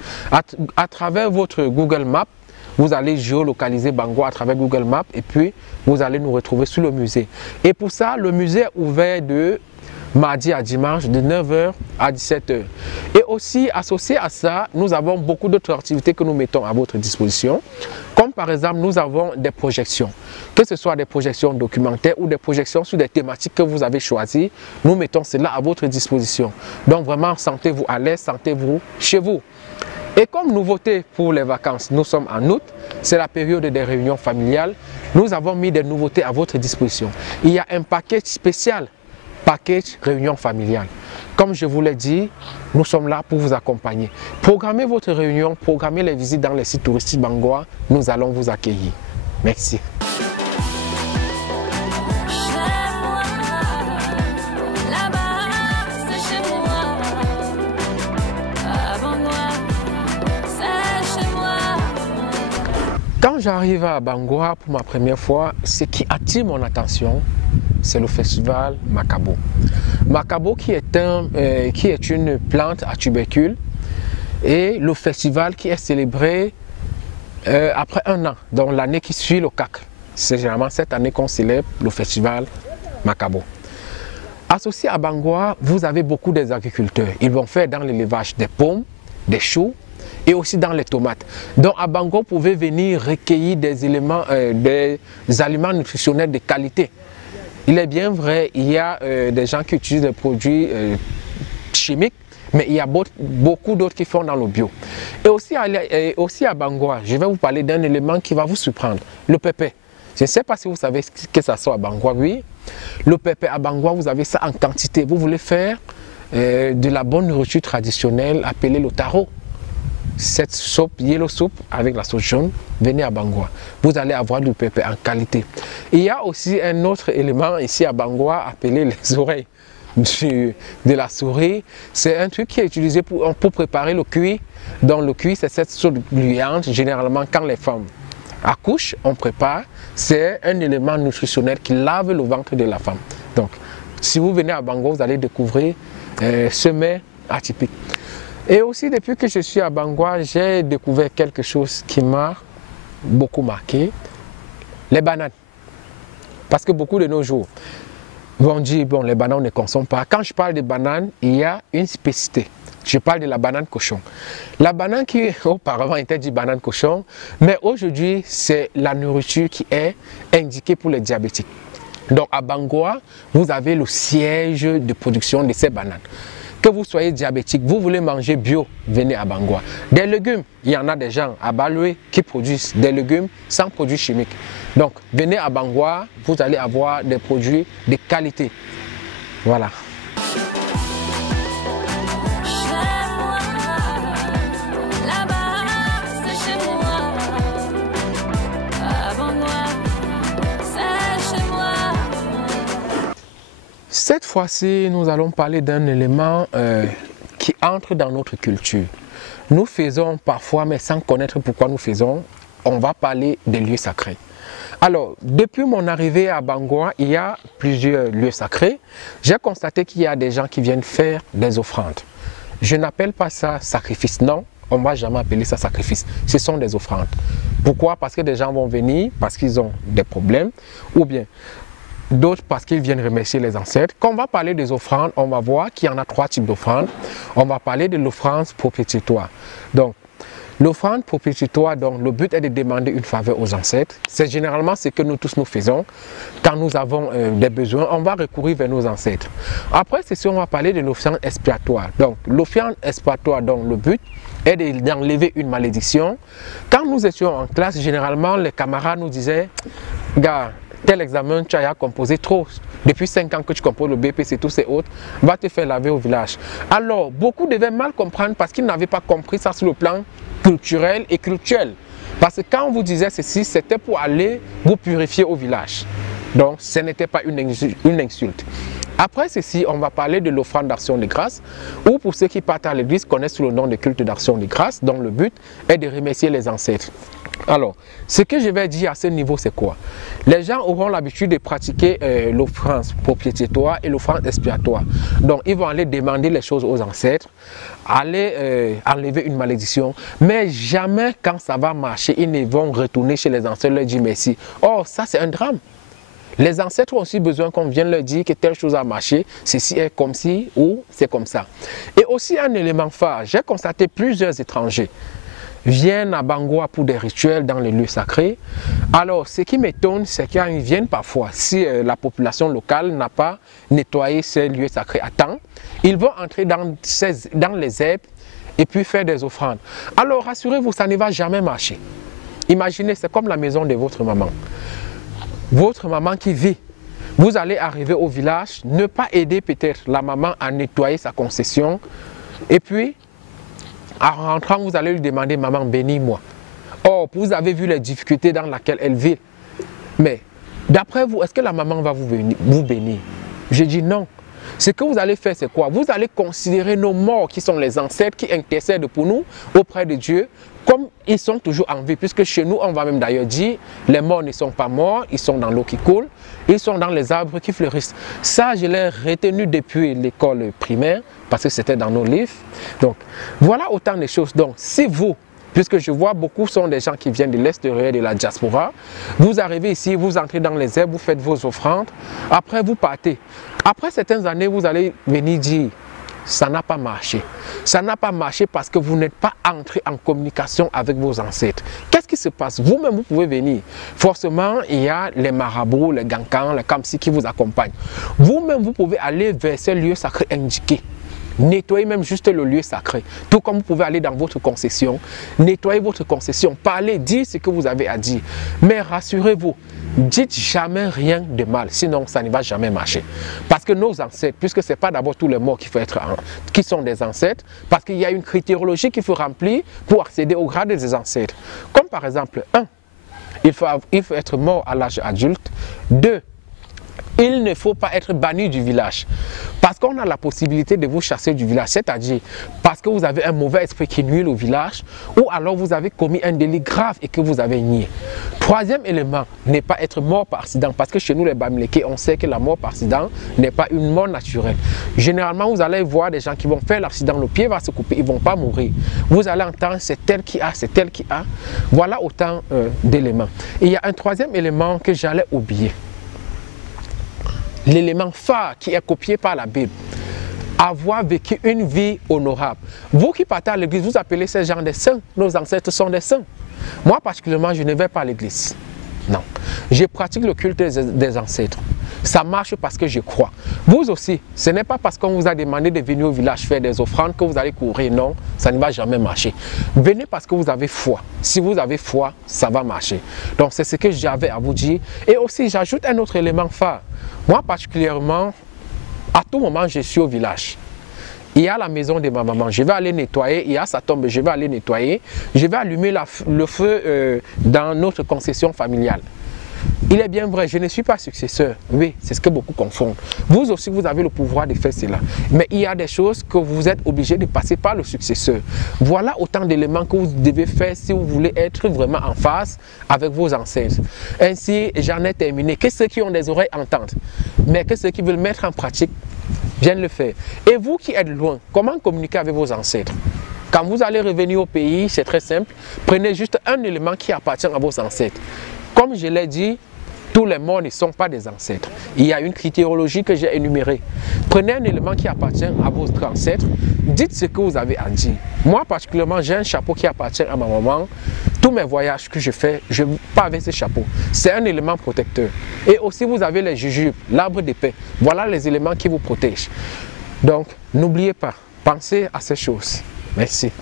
À travers votre Google Maps, vous allez géolocaliser Bangoua à travers Google Maps et puis vous allez nous retrouver sur le musée. Et pour ça, le musée est ouvert de mardi à dimanche de 9h à 17h. Et aussi associé à ça, nous avons beaucoup d'autres activités que nous mettons à votre disposition. Comme par exemple, nous avons des projections. Que ce soit des projections documentaires ou des projections sur des thématiques que vous avez choisies, nous mettons cela à votre disposition. Donc vraiment, sentez-vous à l'aise, sentez-vous chez vous. Et comme nouveauté pour les vacances, nous sommes en août, c'est la période des réunions familiales. Nous avons mis des nouveautés à votre disposition. Il y a un package spécial, package réunion familiale. Comme je vous l'ai dit, nous sommes là pour vous accompagner. Programmez votre réunion, programmez les visites dans les sites touristiques Bangoua, nous allons vous accueillir. Merci. Quand j'arrive à Bangoua pour ma première fois, ce qui attire mon attention, c'est le festival Makabo. Makabo qui est une plante à tubercules et le festival qui est célébré après un an, donc l'année qui suit le CAC. C'est généralement cette année qu'on célèbre le festival Makabo. Associé à Bangoua, vous avez beaucoup des agriculteurs. Ils vont faire dans l'élevage des pommes, des choux, et aussi dans les tomates. Donc à Bangoua, vous pouvez venir recueillir des éléments, des aliments nutritionnels de qualité. Il est bien vrai, il y a des gens qui utilisent des produits chimiques, mais il y a beaucoup d'autres qui font dans le bio. Et aussi à Bangoua, je vais vous parler d'un élément qui va vous surprendre, le pépé. Je ne sais pas si vous savez que ça sort à Bangoua, oui. Le pépé à Bangoua, vous avez ça en quantité. Vous voulez faire de la bonne nourriture traditionnelle appelée le taro. Cette soupe, yellow soup avec la sauce jaune, venez à Bangoua. Vous allez avoir du pépé en qualité. Il y a aussi un autre élément ici à Bangoua appelé les oreilles de la souris. C'est un truc qui est utilisé pour préparer le cuit. Donc le cuit, c'est cette soupe gluante, généralement quand les femmes accouchent, on prépare. C'est un élément nutritionnel qui lave le ventre de la femme. Donc, si vous venez à Bangoua, vous allez découvrir ce mets atypique. Et aussi, depuis que je suis à Bangoua, j'ai découvert quelque chose qui m'a beaucoup marqué, les bananes. Parce que beaucoup de nos jours vont dire, bon, les bananes on ne consomme pas. Quand je parle de bananes, il y a une spécificité. Je parle de la banane cochon. La banane qui auparavant était dit banane cochon, mais aujourd'hui, c'est la nourriture qui est indiquée pour les diabétiques. Donc à Bangoua, vous avez le siège de production de ces bananes. Que vous soyez diabétique, vous voulez manger bio, venez à Bangoua. Des légumes, il y en a des gens à Baloué qui produisent des légumes sans produits chimiques. Donc venez à Bangoua, vous allez avoir des produits de qualité. Voilà. Cette fois-ci, nous allons parler d'un élément qui entre dans notre culture. Nous faisons parfois, mais sans connaître pourquoi nous faisons, on va parler des lieux sacrés. Alors, depuis mon arrivée à Bangoua, il y a plusieurs lieux sacrés. J'ai constaté qu'il y a des gens qui viennent faire des offrandes. Je n'appelle pas ça sacrifice, non. On ne va jamais appeler ça sacrifice. Ce sont des offrandes. Pourquoi? Parce que des gens vont venir parce qu'ils ont des problèmes, ou bien d'autres parce qu'ils viennent remercier les ancêtres. Quand on va parler des offrandes, on va voir qu'il y en a trois types d'offrandes. On va parler de l'offrande propitiatoire. Donc, l'offrande propitiatoire, donc le but est de demander une faveur aux ancêtres. C'est généralement ce que nous tous nous faisons. Quand nous avons des besoins, on va recourir vers nos ancêtres. Après ceci, on va parler de l'offrande expiatoire. Donc, l'offrande expiatoire, donc le but est d'enlever une malédiction. Quand nous étions en classe, généralement, les camarades nous disaient, gars, tel examen, tu as composé trop. Depuis 5 ans que tu composes le BPC, tous ces autres, va te faire laver au village. Alors, beaucoup devaient mal comprendre parce qu'ils n'avaient pas compris ça sur le plan culturel et culturel. Parce que quand on vous disait ceci, c'était pour aller vous purifier au village. Donc, ce n'était pas une insulte. Après ceci, on va parler de l'offrande d'action de grâce, ou pour ceux qui partent à l'église connaissent sous le nom de culte d'action de grâce, dont le but est de remercier les ancêtres. Alors, ce que je vais dire à ce niveau, c'est quoi? Les gens auront l'habitude de pratiquer l'offrande propitiatoire et l'offrande expiatoire. Donc, ils vont aller demander les choses aux ancêtres, aller enlever une malédiction, mais jamais quand ça va marcher, ils ne vont retourner chez les ancêtres et leur dire merci. Or, ça, c'est un drame. Les ancêtres ont aussi besoin qu'on vienne leur dire que telle chose a marché, ceci est comme ci ou c'est comme ça. Et aussi un élément phare, j'ai constaté plusieurs étrangers viennent à Bangoua pour des rituels dans les lieux sacrés. Alors, ce qui m'étonne, c'est qu'ils viennent parfois, si la population locale n'a pas nettoyé ces lieux sacrés à temps, ils vont entrer dans les herbes et puis faire des offrandes. Alors, rassurez-vous, ça ne va jamais marcher. Imaginez, c'est comme la maison de votre maman. Votre maman qui vit, vous allez arriver au village, ne pas aider peut-être la maman à nettoyer sa concession, et puis, en rentrant, vous allez lui demander, maman, bénis-moi. Or, vous avez vu les difficultés dans lesquelles elle vit. Mais, d'après vous, est-ce que la maman va vous bénir? Je dis non. Ce que vous allez faire, c'est quoi? Vous allez considérer nos morts, qui sont les ancêtres, qui intercèdent pour nous, auprès de Dieu, comme ils sont toujours en vie. Puisque chez nous, on va même d'ailleurs dire, les morts ne sont pas morts, ils sont dans l'eau qui coule, ils sont dans les arbres qui fleurissent. Ça, je l'ai retenu depuis l'école primaire, parce que c'était dans nos livres. Donc, voilà autant de choses. Donc, si vous, puisque je vois beaucoup sont des gens qui viennent de l'extérieur, de la diaspora, vous arrivez ici, vous entrez dans les herbes, vous faites vos offrandes, après vous partez. Après certaines années, vous allez venir dire, ça n'a pas marché. Ça n'a pas marché parce que vous n'êtes pas entré en communication avec vos ancêtres. Qu'est-ce qui se passe? Vous-même, vous pouvez venir. Forcément, il y a les marabouts, les gankans, les kamsi qui vous accompagnent. Vous-même, vous pouvez aller vers ces lieux sacrés indiqués. nettoyez même juste le lieu sacré. Tout comme vous pouvez aller dans votre concession, nettoyez votre concession, parlez, dites ce que vous avez à dire. Mais rassurez-vous, dites jamais rien de mal, sinon ça ne va jamais marcher. Parce que nos ancêtres, puisque ce n'est pas d'abord tous les morts qui sont des ancêtres, parce qu'il y a une critériologie qu'il faut remplir pour accéder au grade des ancêtres. Comme par exemple, 1, il faut être mort à l'âge adulte. 2, il ne faut pas être banni du village. Parce qu'on a la possibilité de vous chasser du village, c'est-à-dire parce que vous avez un mauvais esprit qui nuit au village, ou alors vous avez commis un délit grave et que vous avez nié. Troisième élément, ne pas être mort par accident, parce que chez nous les Bamileke, on sait que la mort par accident n'est pas une mort naturelle. Généralement, vous allez voir des gens qui vont faire l'accident, le pied va se couper, ils ne vont pas mourir. Vous allez entendre c'est tel qui a, c'est tel qui a. Voilà autant d'éléments. Et il y a un troisième élément que j'allais oublier. L'élément phare qui est copié par la Bible, avoir vécu une vie honorable. Vous qui partez à l'église, vous appelez ces gens des saints. Nos ancêtres sont des saints. Moi particulièrement, je ne vais pas à l'église. Non. Je pratique le culte des ancêtres. Ça marche parce que je crois. Vous aussi, ce n'est pas parce qu'on vous a demandé de venir au village faire des offrandes que vous allez courir. Non, ça ne va jamais marcher. Venez parce que vous avez foi. Si vous avez foi, ça va marcher. Donc c'est ce que j'avais à vous dire. Et aussi, j'ajoute un autre élément phare. Moi particulièrement, à tout moment, je suis au village. Il y a la maison de ma maman, je vais aller nettoyer, il y a sa tombe, je vais aller nettoyer. Je vais allumer le feu dans notre concession familiale. Il est bien vrai, je ne suis pas successeur. Oui, c'est ce que beaucoup confondent. Vous aussi, vous avez le pouvoir de faire cela. Mais il y a des choses que vous êtes obligé de passer par le successeur. Voilà autant d'éléments que vous devez faire si vous voulez être vraiment en phase avec vos ancêtres. Ainsi, j'en ai terminé. Que ceux qui ont des oreilles entendent, mais que ceux qui veulent mettre en pratique viennent le faire. Et vous qui êtes loin, comment communiquer avec vos ancêtres? Quand vous allez revenir au pays, c'est très simple. Prenez juste un élément qui appartient à vos ancêtres. Comme je l'ai dit, tous les morts ne sont pas des ancêtres. Il y a une critériologie que j'ai énumérée. Prenez un élément qui appartient à votre ancêtre, dites ce que vous avez à dire. Moi particulièrement, j'ai un chapeau qui appartient à ma maman. Tous mes voyages que je fais, je pars avec ce chapeau. C'est un élément protecteur. Et aussi vous avez les jujubes, l'arbre d'épée. Voilà les éléments qui vous protègent. Donc, n'oubliez pas, pensez à ces choses. Merci.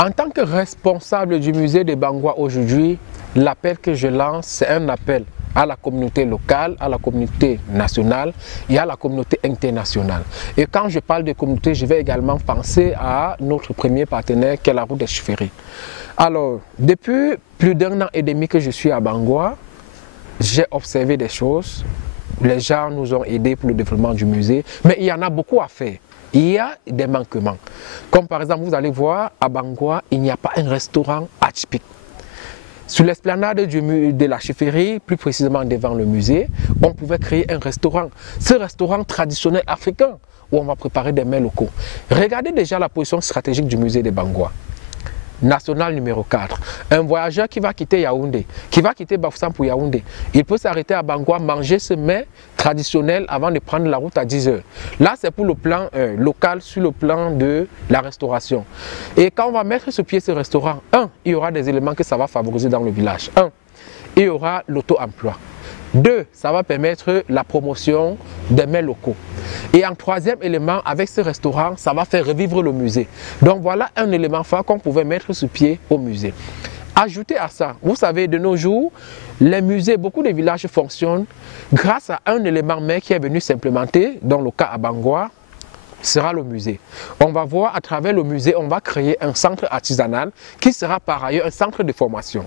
En tant que responsable du musée de Bangwa aujourd'hui, l'appel que je lance, c'est un appel à la communauté locale, à la communauté nationale et à la communauté internationale. Et quand je parle de communauté, je vais également penser à notre premier partenaire qui est la route des chaufferies. Alors, depuis plus d'1 an et demi que je suis à Bangwa, j'ai observé des choses. Les gens nous ont aidés pour le développement du musée, mais il y en a beaucoup à faire. Il y a des manquements. Comme par exemple, vous allez voir, à Bangwa, il n'y a pas un restaurant atypique. Sur l'esplanade de la chefferie, plus précisément devant le musée, on pouvait créer un restaurant. Ce restaurant traditionnel africain, où on va préparer des mets locaux. Regardez déjà la position stratégique du musée de Bangwa. National numéro 4. Un voyageur qui va quitter Yaoundé, qui va quitter Bafoussam pour Yaoundé, il peut s'arrêter à Bangwa, manger ce mets traditionnel avant de prendre la route à 10 h. Là, c'est pour le plan local, sur le plan de la restauration. Et quand on va mettre sur pied ce restaurant, il y aura des éléments que ça va favoriser dans le village. Il y aura l'auto-emploi. 2, ça va permettre la promotion des mets locaux. Et en troisième élément, avec ce restaurant, ça va faire revivre le musée. Donc voilà un élément phare qu'on pouvait mettre sur pied au musée. Ajoutez à ça, vous savez, de nos jours, les musées, beaucoup de villages fonctionnent grâce à un élément mais qui est venu s'implémenter, dans le cas à Bangwa, sera le musée. On va voir à travers le musée, on va créer un centre artisanal qui sera par ailleurs un centre de formation.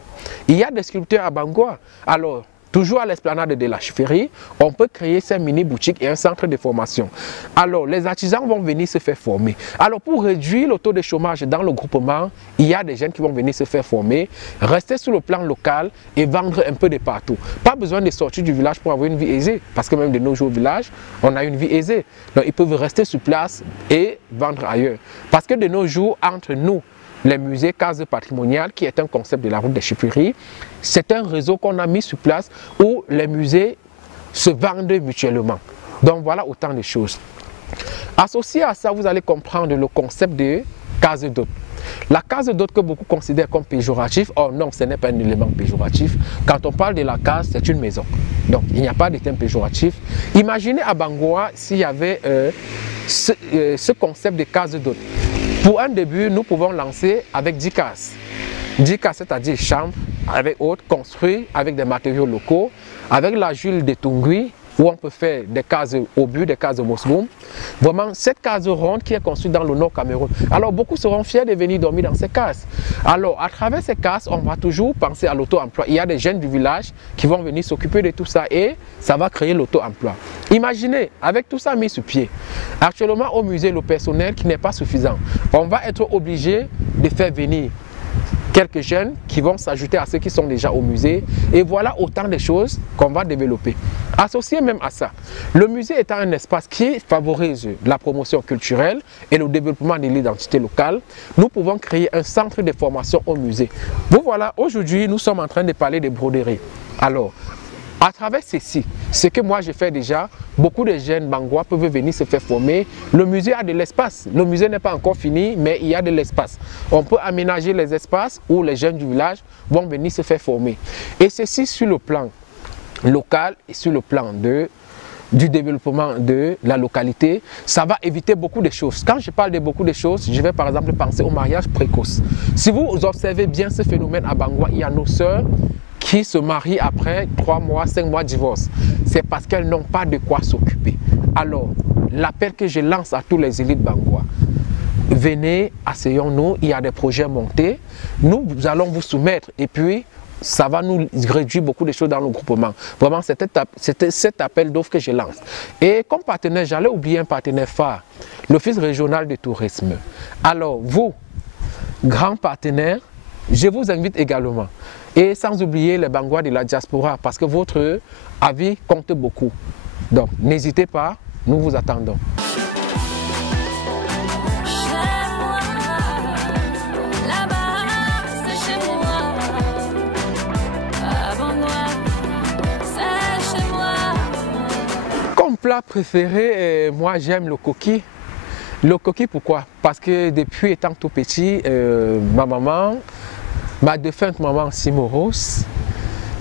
Il y a des sculpteurs à Bangwa. Alors, toujours à l'esplanade de la chefferie, on peut créer ces mini-boutiques et un centre de formation. Alors, les artisans vont venir se faire former. Alors, pour réduire le taux de chômage dans le groupement, il y a des jeunes qui vont venir se faire former, rester sur le plan local et vendre un peu de partout. Pas besoin de sortir du village pour avoir une vie aisée, parce que même de nos jours au village, on a une vie aisée. Donc, ils peuvent rester sur place et vendre ailleurs. Parce que de nos jours, entre nous, les musées cases patrimoniales, qui est un concept de la route des chefferies, c'est un réseau qu'on a mis sur place où les musées se vendent mutuellement. Donc voilà autant de choses. Associé à ça, vous allez comprendre le concept de case dot. La case dot que beaucoup considèrent comme péjoratif, oh non, ce n'est pas un élément péjoratif. Quand on parle de la case, c'est une maison. Donc, il n'y a pas de terme péjoratif. Imaginez à Bangoua s'il y avait ce concept de case dot. Pour un début, nous pouvons lancer avec 10 cases. 10 cases, c'est-à-dire chambres, avec autres, construites avec des matériaux locaux, avec la Jules de Tungui, où on peut faire des cases au but, des cases au Mosboum. Vraiment, cette case ronde qui est construite dans le Nord Cameroun. Alors, beaucoup seront fiers de venir dormir dans ces cases. Alors, à travers ces cases, on va toujours penser à l'auto-emploi. Il y a des jeunes du village qui vont venir s'occuper de tout ça et ça va créer l'auto-emploi. Imaginez, avec tout ça mis sur pied, actuellement au musée, le personnel qui n'est pas suffisant, on va être obligé de faire venir quelques jeunes qui vont s'ajouter à ceux qui sont déjà au musée. Et voilà autant de choses qu'on va développer. Associé même à ça, le musée étant un espace qui favorise la promotion culturelle et le développement de l'identité locale, nous pouvons créer un centre de formation au musée. Vous voilà, aujourd'hui, nous sommes en train de parler de broderie. Alors, à travers ceci, ce que moi je fais déjà, beaucoup de jeunes Bangoua peuvent venir se faire former. Le musée a de l'espace. Le musée n'est pas encore fini, mais il y a de l'espace. On peut aménager les espaces où les jeunes du village vont venir se faire former. Et ceci sur le plan local et sur le plan du développement de la localité, ça va éviter beaucoup de choses. Quand je parle de beaucoup de choses, je vais par exemple penser au mariage précoce. Si vous observez bien ce phénomène à Bangoua, il y a nos sœurs qui se marient après 3 mois, 5 mois de divorce. C'est parce qu'elles n'ont pas de quoi s'occuper. Alors, l'appel que je lance à tous les élites Bangoua, venez, asseyons-nous, il y a des projets montés, nous allons vous soumettre et puis ça va nous réduire beaucoup de choses dans le groupement. Vraiment, c'était cet appel d'offre que je lance. Et comme partenaire, j'allais oublier un partenaire phare, l'Office régional de tourisme. Alors, vous, grands partenaires, je vous invite également. Et sans oublier les Bangoua de la diaspora, parce que votre avis compte beaucoup. Donc, n'hésitez pas, nous vous attendons. Comme plat préféré, moi j'aime le coquille. Le coquille, pourquoi? Parce que depuis étant tout petit, ma défunte maman Simoros,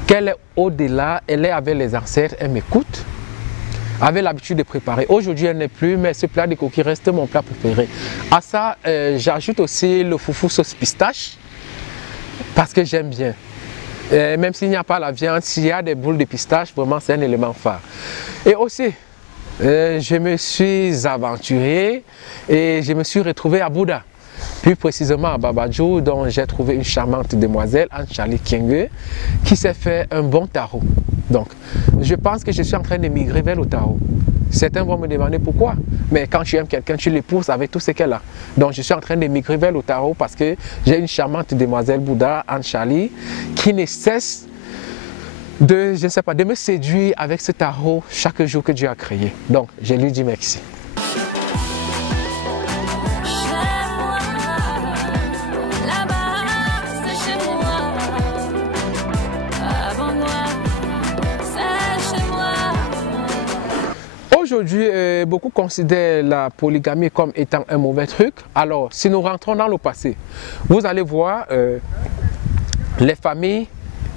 qu'elle est au-delà, elle est avec les ancêtres, elle m'écoute, avait l'habitude de préparer. Aujourd'hui, elle n'est plus, mais ce plat de coquille reste mon plat préféré. À ça, j'ajoute aussi le foufou sauce pistache, parce que j'aime bien. Même s'il n'y a pas la viande, s'il y a des boules de pistache, vraiment c'est un élément phare. Et aussi, je me suis aventuré et je me suis retrouvé à Bouddha. Plus précisément à Babadjou, dont j'ai trouvé une charmante demoiselle, Anne-Charlie Kienge, qui s'est fait un bon tarot. Donc, je pense que je suis en train de migrer vers le tarot. Certains vont me demander pourquoi, mais quand tu aimes quelqu'un, tu l'épouses avec tout ce qu'elle a. Donc, je suis en train de migrer vers le tarot parce que j'ai une charmante demoiselle Bouddha, Anne-Charlie, qui ne cesse de, je ne sais pas, de me séduire avec ce tarot chaque jour que Dieu a créé. Donc, je lui dis merci. Aujourd'hui, beaucoup considèrent la polygamie comme étant un mauvais truc. Alors, si nous rentrons dans le passé, vous allez voir les familles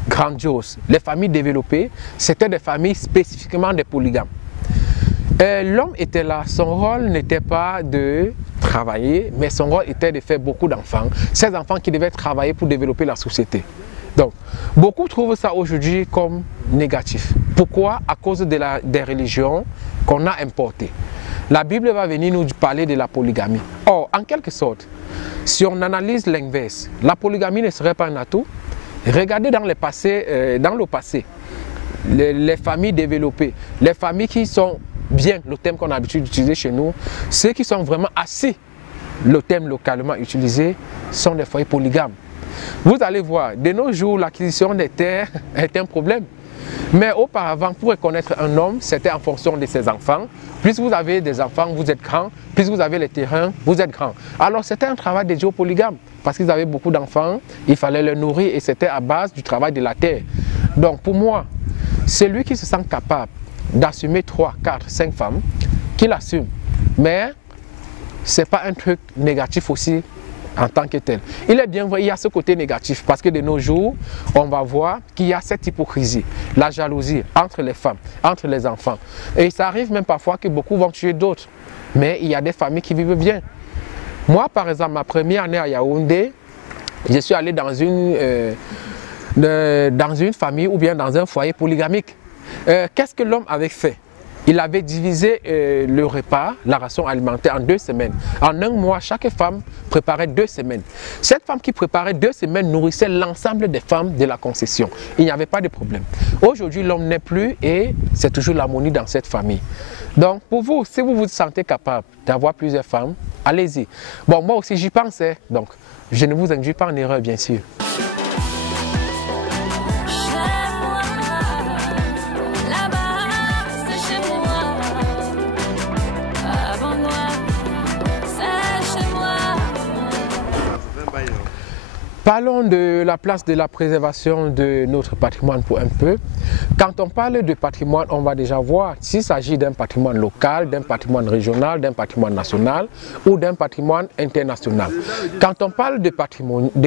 grandioses, les familles développées, c'était des familles spécifiquement des polygames. L'homme était là, son rôle n'était pas de travailler, mais son rôle était de faire beaucoup d'enfants. Ces enfants qui devaient travailler pour développer la société. Donc, beaucoup trouvent ça aujourd'hui comme négatif. Pourquoi? À cause des religions qu'on a importées. La Bible va venir nous parler de la polygamie. Or, en quelque sorte, si on analyse l'inverse, la polygamie ne serait pas un atout. Regardez dans le passé, les familles développées, les familles qui sont bien, le terme qu'on a l'habitude d'utiliser chez nous, ceux qui sont vraiment assez, le terme localement utilisé, sont des foyers polygames. Vous allez voir, de nos jours, l'acquisition des terres est un problème. Mais auparavant, pour reconnaître un homme, c'était en fonction de ses enfants. Plus vous avez des enfants, vous êtes grand. Plus vous avez les terrains, vous êtes grand. Alors c'était un travail dédié aux polygames. Parce qu'ils avaient beaucoup d'enfants, il fallait les nourrir et c'était à base du travail de la terre. Donc pour moi, celui qui se sent capable d'assumer 3, 4, 5 femmes, qu'il assume. Mais ce n'est pas un truc négatif aussi en tant que tel. Il est bien vrai, il y a ce côté négatif parce que de nos jours, on va voir qu'il y a cette hypocrisie, la jalousie entre les femmes, entre les enfants. Et ça arrive même parfois que beaucoup vont tuer d'autres. Mais il y a des familles qui vivent bien. Moi, par exemple, ma première année à Yaoundé, je suis allé dans une famille ou bien dans un foyer polygamique. Qu'est-ce que l'homme avait fait? Il avait divisé le repas, la ration alimentaire en 2 semaines. En un mois, chaque femme préparait 2 semaines. Cette femme qui préparait 2 semaines nourrissait l'ensemble des femmes de la concession. Il n'y avait pas de problème. Aujourd'hui, l'homme n'est plus et c'est toujours l'harmonie dans cette famille. Donc, pour vous, si vous vous sentez capable d'avoir plusieurs femmes, allez-y. Bon, moi aussi, j'y pensais. Donc, je ne vous induis pas en erreur, bien sûr. Parlons de la place de la préservation de notre patrimoine pour un peu. Quand on parle de patrimoine, on va déjà voir s'il s'agit d'un patrimoine local, d'un patrimoine régional, d'un patrimoine national ou d'un patrimoine international. Quand on parle de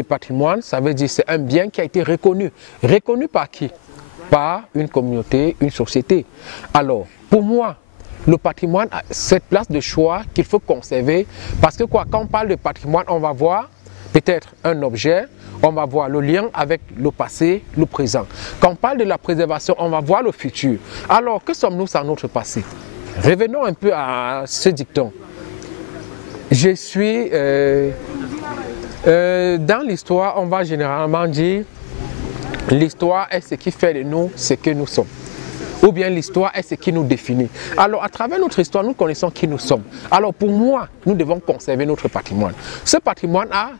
patrimoine, ça veut dire que c'est un bien qui a été reconnu. Reconnu par qui? Par une communauté, une société. Alors, pour moi, le patrimoine a cette place de choix qu'il faut conserver parce que quand on parle de patrimoine, on va voir peut-être un objet, on va voir le lien avec le passé, le présent. Quand on parle de la préservation, on va voir le futur. Alors, que sommes-nous sans notre passé? Revenons un peu à ce dicton. Je suis... dans l'histoire, on va généralement dire l'histoire est ce qui fait de nous ce que nous sommes. Ou bien l'histoire est ce qui nous définit. Alors, à travers notre histoire, nous connaissons qui nous sommes. Alors, pour moi, nous devons conserver notre patrimoine. Ce patrimoine a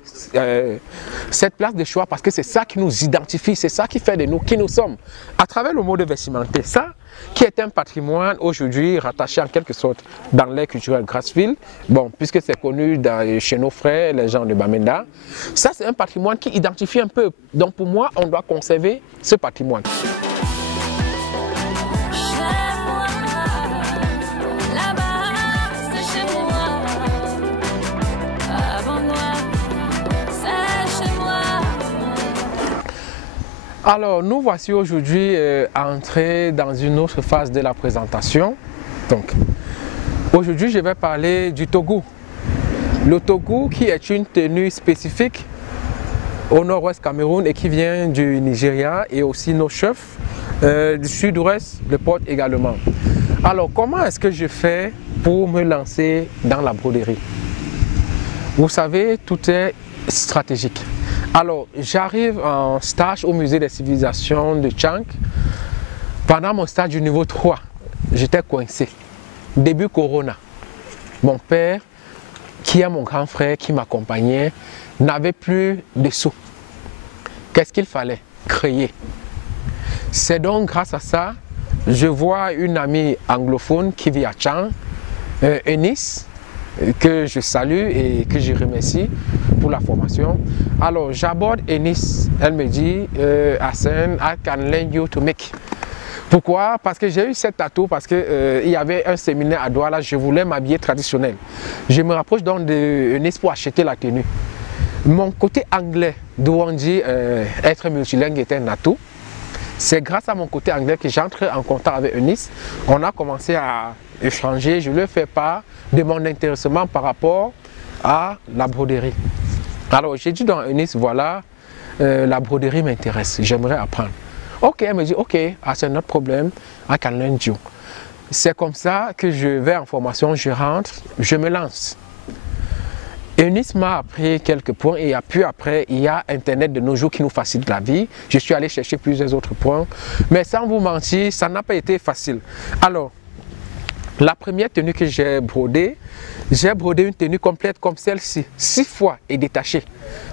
cette place de choix parce que c'est ça qui nous identifie, c'est ça qui fait de nous qui nous sommes. À travers le mode vestimentaire, ça qui est un patrimoine aujourd'hui rattaché en quelque sorte dans l'ère culturelle Grassville, bon, puisque c'est connu chez nos frères, les gens de Bamenda, ça c'est un patrimoine qui identifie un peu. Donc, pour moi, on doit conserver ce patrimoine. Alors, nous voici aujourd'hui entrés dans une autre phase de la présentation. Donc, aujourd'hui, je vais parler du togu. Le togu qui est une tenue spécifique au nord-ouest Cameroun et qui vient du Nigeria et aussi nos chefs du sud-ouest le portent également. Alors, comment est-ce que je fais pour me lancer dans la broderie? Vous savez, tout est stratégique. Alors, j'arrive en stage au musée des civilisations de Tchang. Pendant mon stage du niveau 3, j'étais coincé. Début Corona. Mon père, qui est mon grand frère, qui m'accompagnait, n'avait plus de sous. Qu'est-ce qu'il fallait? Créer. C'est donc grâce à ça, je vois une amie anglophone qui vit à Tchang, Eunice, que je salue et que je remercie pour la formation. Alors j'aborde Eunice, elle me dit Hassan, I can learn you to make. Pourquoi? Parce que j'ai eu cette tatou, parce qu'il y avait un séminaire à Douala, je voulais m'habiller traditionnel. Je me rapproche donc de Eunice pour acheter la tenue. Mon côté anglais, d'où on dit être multilingue est un atout. C'est grâce à mon côté anglais que j'entre en contact avec Eunice. On a commencé à échanger, je lui ai fait part de mon intéressement par rapport à la broderie. Alors j'ai dit dans Eunice, voilà, la broderie m'intéresse, j'aimerais apprendre. Ok, elle me dit, ok, c'est notre problème, I can learn you. C'est comme ça que je vais en formation, je rentre, je me lance. Eunice m'a appris quelques points et puis après, il y a Internet de nos jours qui nous facilite la vie. Je suis allé chercher plusieurs autres points, mais sans vous mentir, ça n'a pas été facile. Alors, la première tenue que j'ai brodée une tenue complète comme celle-ci, 6 fois et détachée,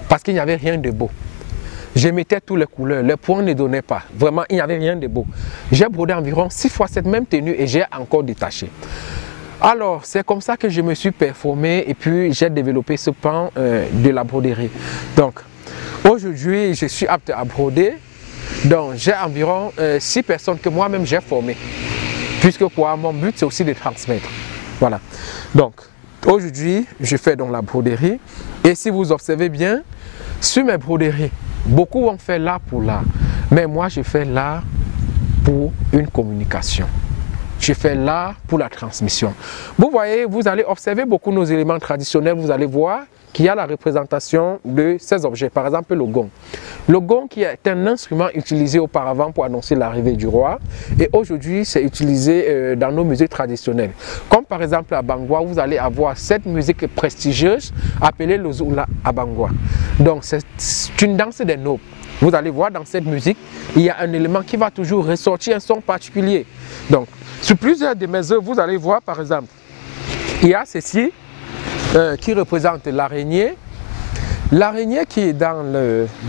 parce qu'il n'y avait rien de beau. Je mettais toutes les couleurs, les points ne donnaient pas, vraiment il n'y avait rien de beau. J'ai brodé environ 6 fois cette même tenue et j'ai encore détaché. Alors, c'est comme ça que je me suis performé et puis j'ai développé ce pan de la broderie. Donc, aujourd'hui, je suis apte à broder. Donc, j'ai environ 6 personnes que moi-même j'ai formées. Puisque quoi, mon but, c'est aussi de transmettre. Voilà. Donc, Aujourd'hui, je fais donc la broderie. Et si vous observez bien, sur mes broderies, beaucoup vont faire l'art pour l'art. Mais moi, je fais l'art pour une communication. Je fais l'art pour la transmission. Vous voyez, vous allez observer beaucoup nos éléments traditionnels. Vous allez voir qu'il y a la représentation de ces objets. Par exemple, le gong. Le gong qui est un instrument utilisé auparavant pour annoncer l'arrivée du roi. Et aujourd'hui, c'est utilisé dans nos musiques traditionnelles. Comme par exemple à Bangwa, vous allez avoir cette musique prestigieuse appelée le Zula à Bangwa. Donc, c'est une danse des nobles. Vous allez voir dans cette musique, il y a un élément qui va toujours ressortir un son particulier. Donc, sur plusieurs de mes œuvres, vous allez voir par exemple, il y a ceci qui représente l'araignée. L'araignée qui est dans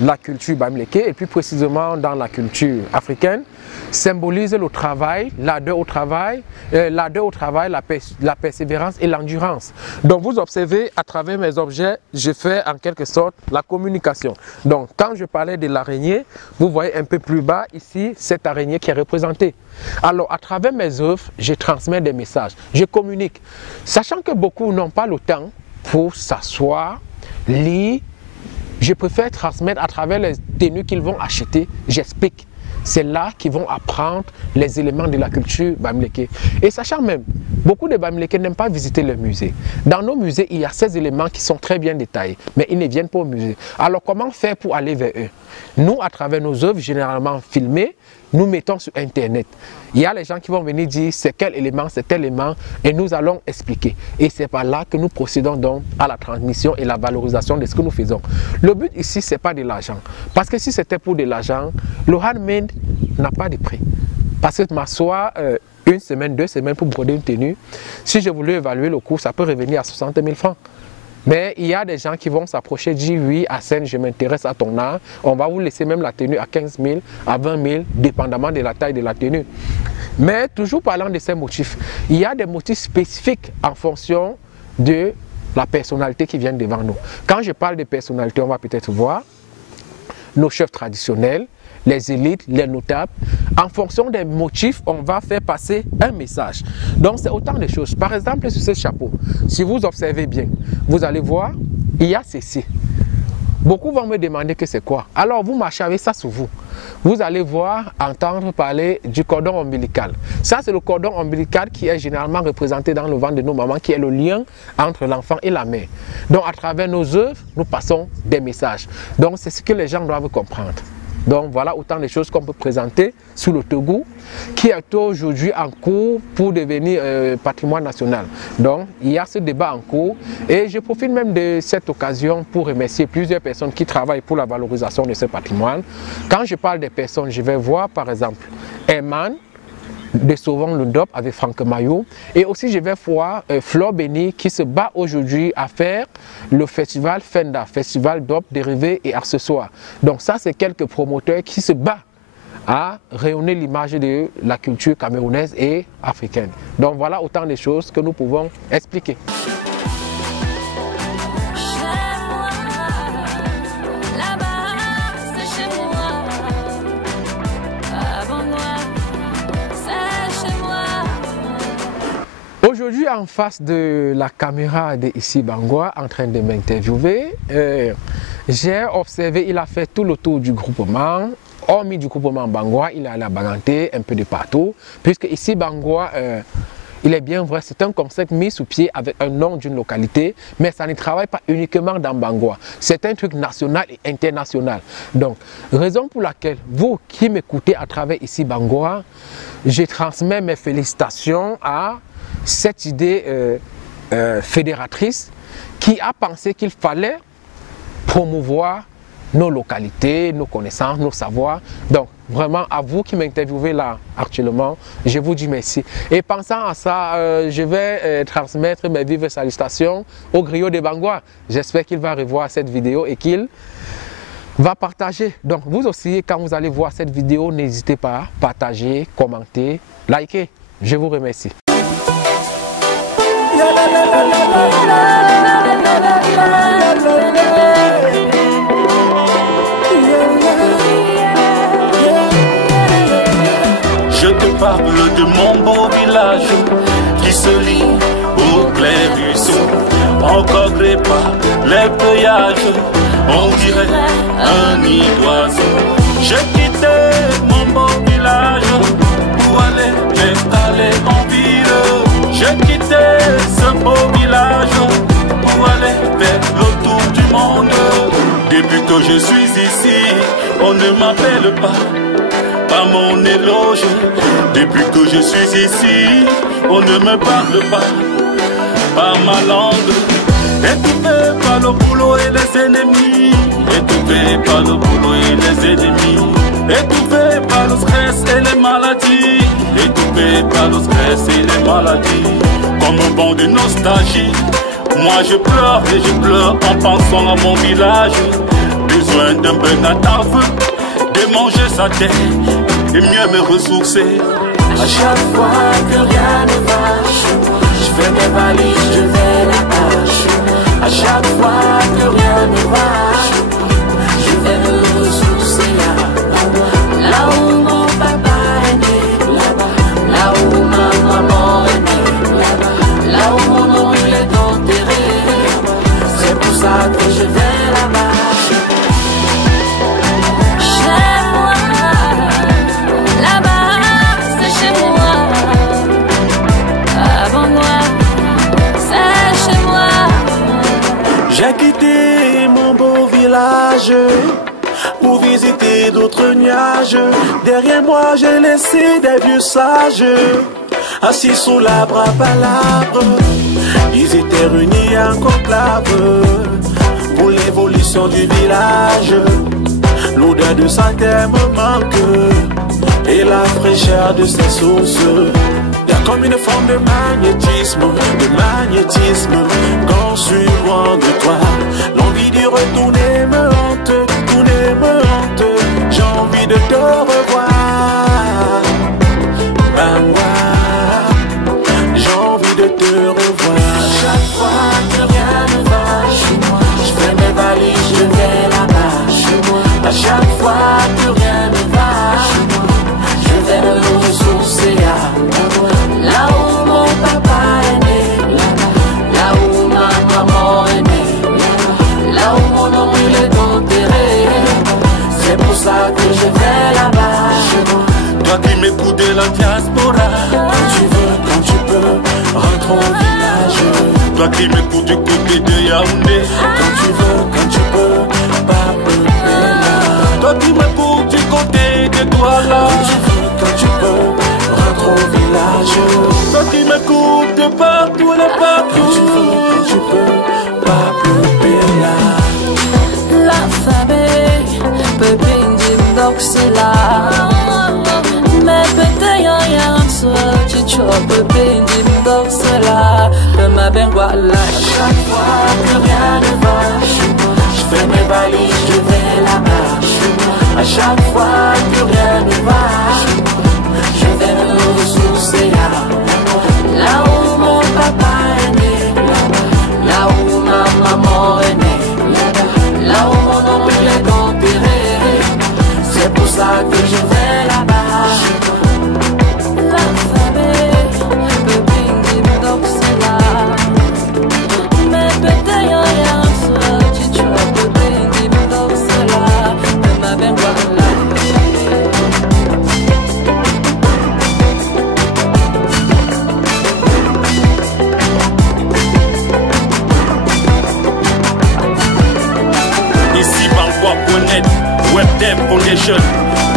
la culture bamileke et plus précisément dans la culture africaine symbolise le travail, l'ardeur au travail, la persévérance et l'endurance. Donc vous observez à travers mes objets, je fais en quelque sorte la communication. Donc quand je parlais de l'araignée, vous voyez un peu plus bas ici cette araignée qui est représentée. Alors à travers mes œuvres, je transmets des messages, je communique. Sachant que beaucoup n'ont pas le temps pour s'asseoir, lire, je préfère transmettre à travers les tenues qu'ils vont acheter, j'explique. C'est là qu'ils vont apprendre les éléments de la culture bamileke. Et sachant même, beaucoup de bamileke n'aiment pas visiter le musée. Dans nos musées, il y a ces éléments qui sont très bien détaillés, mais ils ne viennent pas au musée. Alors comment faire pour aller vers eux? Nous, à travers nos œuvres généralement filmées, nous mettons sur Internet. Il y a les gens qui vont venir dire c'est quel élément, c'est tel élément, et nous allons expliquer. Et c'est par là que nous procédons donc à la transmission et la valorisation de ce que nous faisons. Le but ici, ce n'est pas de l'argent. Parce que si c'était pour de l'argent, le handmade n'a pas de prix. Parce que m'asseoir une semaine, 2 semaines pour broder une tenue, si je voulais évaluer le coût, ça peut revenir à 60 000 francs. Mais il y a des gens qui vont s'approcher, dire oui, Hassan, je m'intéresse à ton art. On va vous laisser même la tenue à 15 000, à 20 000, dépendamment de la taille de la tenue. Mais toujours parlant de ces motifs, il y a des motifs spécifiques en fonction de la personnalité qui vient devant nous. Quand je parle de personnalité, on va peut-être voir nos chefs traditionnels, les élites, les notables. En fonction des motifs, on va faire passer un message. Donc, c'est autant de choses. Par exemple, sur ce chapeau, si vous observez bien, vous allez voir, il y a ceci. Beaucoup vont me demander que c'est quoi. Alors, vous marchez avec ça sur vous. Vous allez voir, entendre parler du cordon ombilical. Ça, c'est le cordon ombilical qui est généralement représenté dans le ventre de nos mamans, qui est le lien entre l'enfant et la mère. Donc, à travers nos œuvres, nous passons des messages. Donc, c'est ce que les gens doivent comprendre. Donc voilà autant de choses qu'on peut présenter sur le Togo qui est aujourd'hui en cours pour devenir patrimoine national. Donc il y a ce débat en cours et je profite même de cette occasion pour remercier plusieurs personnes qui travaillent pour la valorisation de ce patrimoine. Quand je parle des personnes, je vais voir par exemple Herman de Sauvon-le-Dop avec Franck Mayou. Et aussi je vais voir Flore Béni qui se bat aujourd'hui à faire le festival Fenda, festival Dop, dérivés et accessoires. Donc ça c'est quelques promoteurs qui se battent à rayonner l'image de la culture camerounaise et africaine. Donc voilà autant de choses que nous pouvons expliquer. Aujourd'hui, en face de la caméra de Ici Bangwa, en train de m'interviewer, j'ai observé, il a fait tout le tour du groupement. Hormis du groupement Bangwa, il est allé à Baganté, un peu de partout, puisque Ici Bangwa, il est bien vrai, c'est un concept mis sous pied avec un nom d'une localité, mais ça ne travaille pas uniquement dans Bangwa. C'est un truc national et international. Donc, raison pour laquelle vous qui m'écoutez à travers Ici Bangwa, je transmets mes félicitations à cette idée fédératrice qui a pensé qu'il fallait promouvoir nos localités, nos connaissances, nos savoirs. Donc vraiment à vous qui m'interviewez là actuellement, je vous dis merci. Et pensant à ça, je vais transmettre mes vives salutations au griot de Bangwa. J'espère qu'il va revoir cette vidéo et qu'il va partager. Donc vous aussi, quand vous allez voir cette vidéo, n'hésitez pas à partager, commenter, liker. Je vous remercie. Je te parle de mon beau village qui se lie au clair du son. Encore pas les feuillages, on dirait un nid d'oiseau. J'ai quitté mon beau village pour aller m'installer en ville. J'ai quitté ce beau village pour aller faire le tour du monde. Depuis que je suis ici, on ne m'appelle pas mon éloge. Depuis que je suis ici, on ne me parle pas ma langue. Étouffé par le boulot et les ennemis, étouffé par le boulot et les ennemis, étouffé par le stress et les maladies, étouffé par le stress et les maladies. Comme un vent de nostalgie, moi je pleure et je pleure en pensant à mon village. Besoin d'un bon atave, de manger sa terre et mieux me ressourcer. À chaque fois que rien ne va, je fais mes valises, je vais là-bas. À chaque fois que rien ne va, je vais me ressourcer là où mon papa est né, là où ma maman est née, là où mon oncle est enterré. C'est pour ça que je vais là-bas. J'ai quitté mon beau village pour visiter d'autres nuages. Derrière moi j'ai laissé des vieux sages assis sous l'arbre à palabres. Ils étaient réunis en conclave pour l'évolution du village. L'odeur de sa terre me manque et la fraîcheur de ses sources. Comme une forme de magnétisme, quand je suis loin de toi. L'envie d'y retourner me hante, j'ai envie de te revoir. Bangwa, j'ai envie de te revoir. À chaque fois que rien ne va, je fais mes valises, je vais là-bas. À chaque fois que rien ne va, je vais me ressourcer là où mon papa est né, là où ma maman est née, là où mon oncle est enterré. C'est pour ça que je vais là-bas. Toi qui m'écoutes de la diaspora, quand tu veux, quand tu peux, rentre au village. Toi qui m'écoutes du côté de Yaoundé, quand tu veux, quand tu peux, Pape Bella. Toi qui m'écoutes du côté de Douala, quand tu veux, quand tu peux, rentre au village. Toi qui m'écoutes de partout et de partout, quand tu peux, Pape Bella. La famille peut bien donc c'est là. Mais peut-être y a un seul tu peux bien donc c'est là. De ma bengua là. Chaque fois que rien ne va, je fais mes valises, je vais là-bas. À chaque fois que rien ne va, je vais me ressourcer là où mon papa est né, là où ma maman est née, là où mon oncle est enterré. C'est pour ça que je vais là-bas. La famille peut bien donc c'est là. Mais peut-être y a un seul tu peux bien donc c'est là. De ma bengua là. Ici Bangwa.net, WebDev Foundation,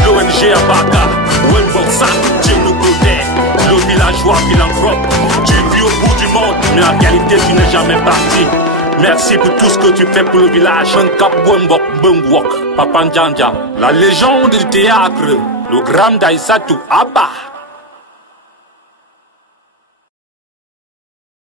l'ONG Abaka, Wenboxa, Tierno Godet, le villageois philanthrope. Tu vis au bout du monde, mais en réalité tu n'es jamais parti. Merci pour tout ce que tu fais pour le village. Nkap Wembok Bengwok, Papa Njanja, la légende du théâtre, le grand Daïsatou Abba.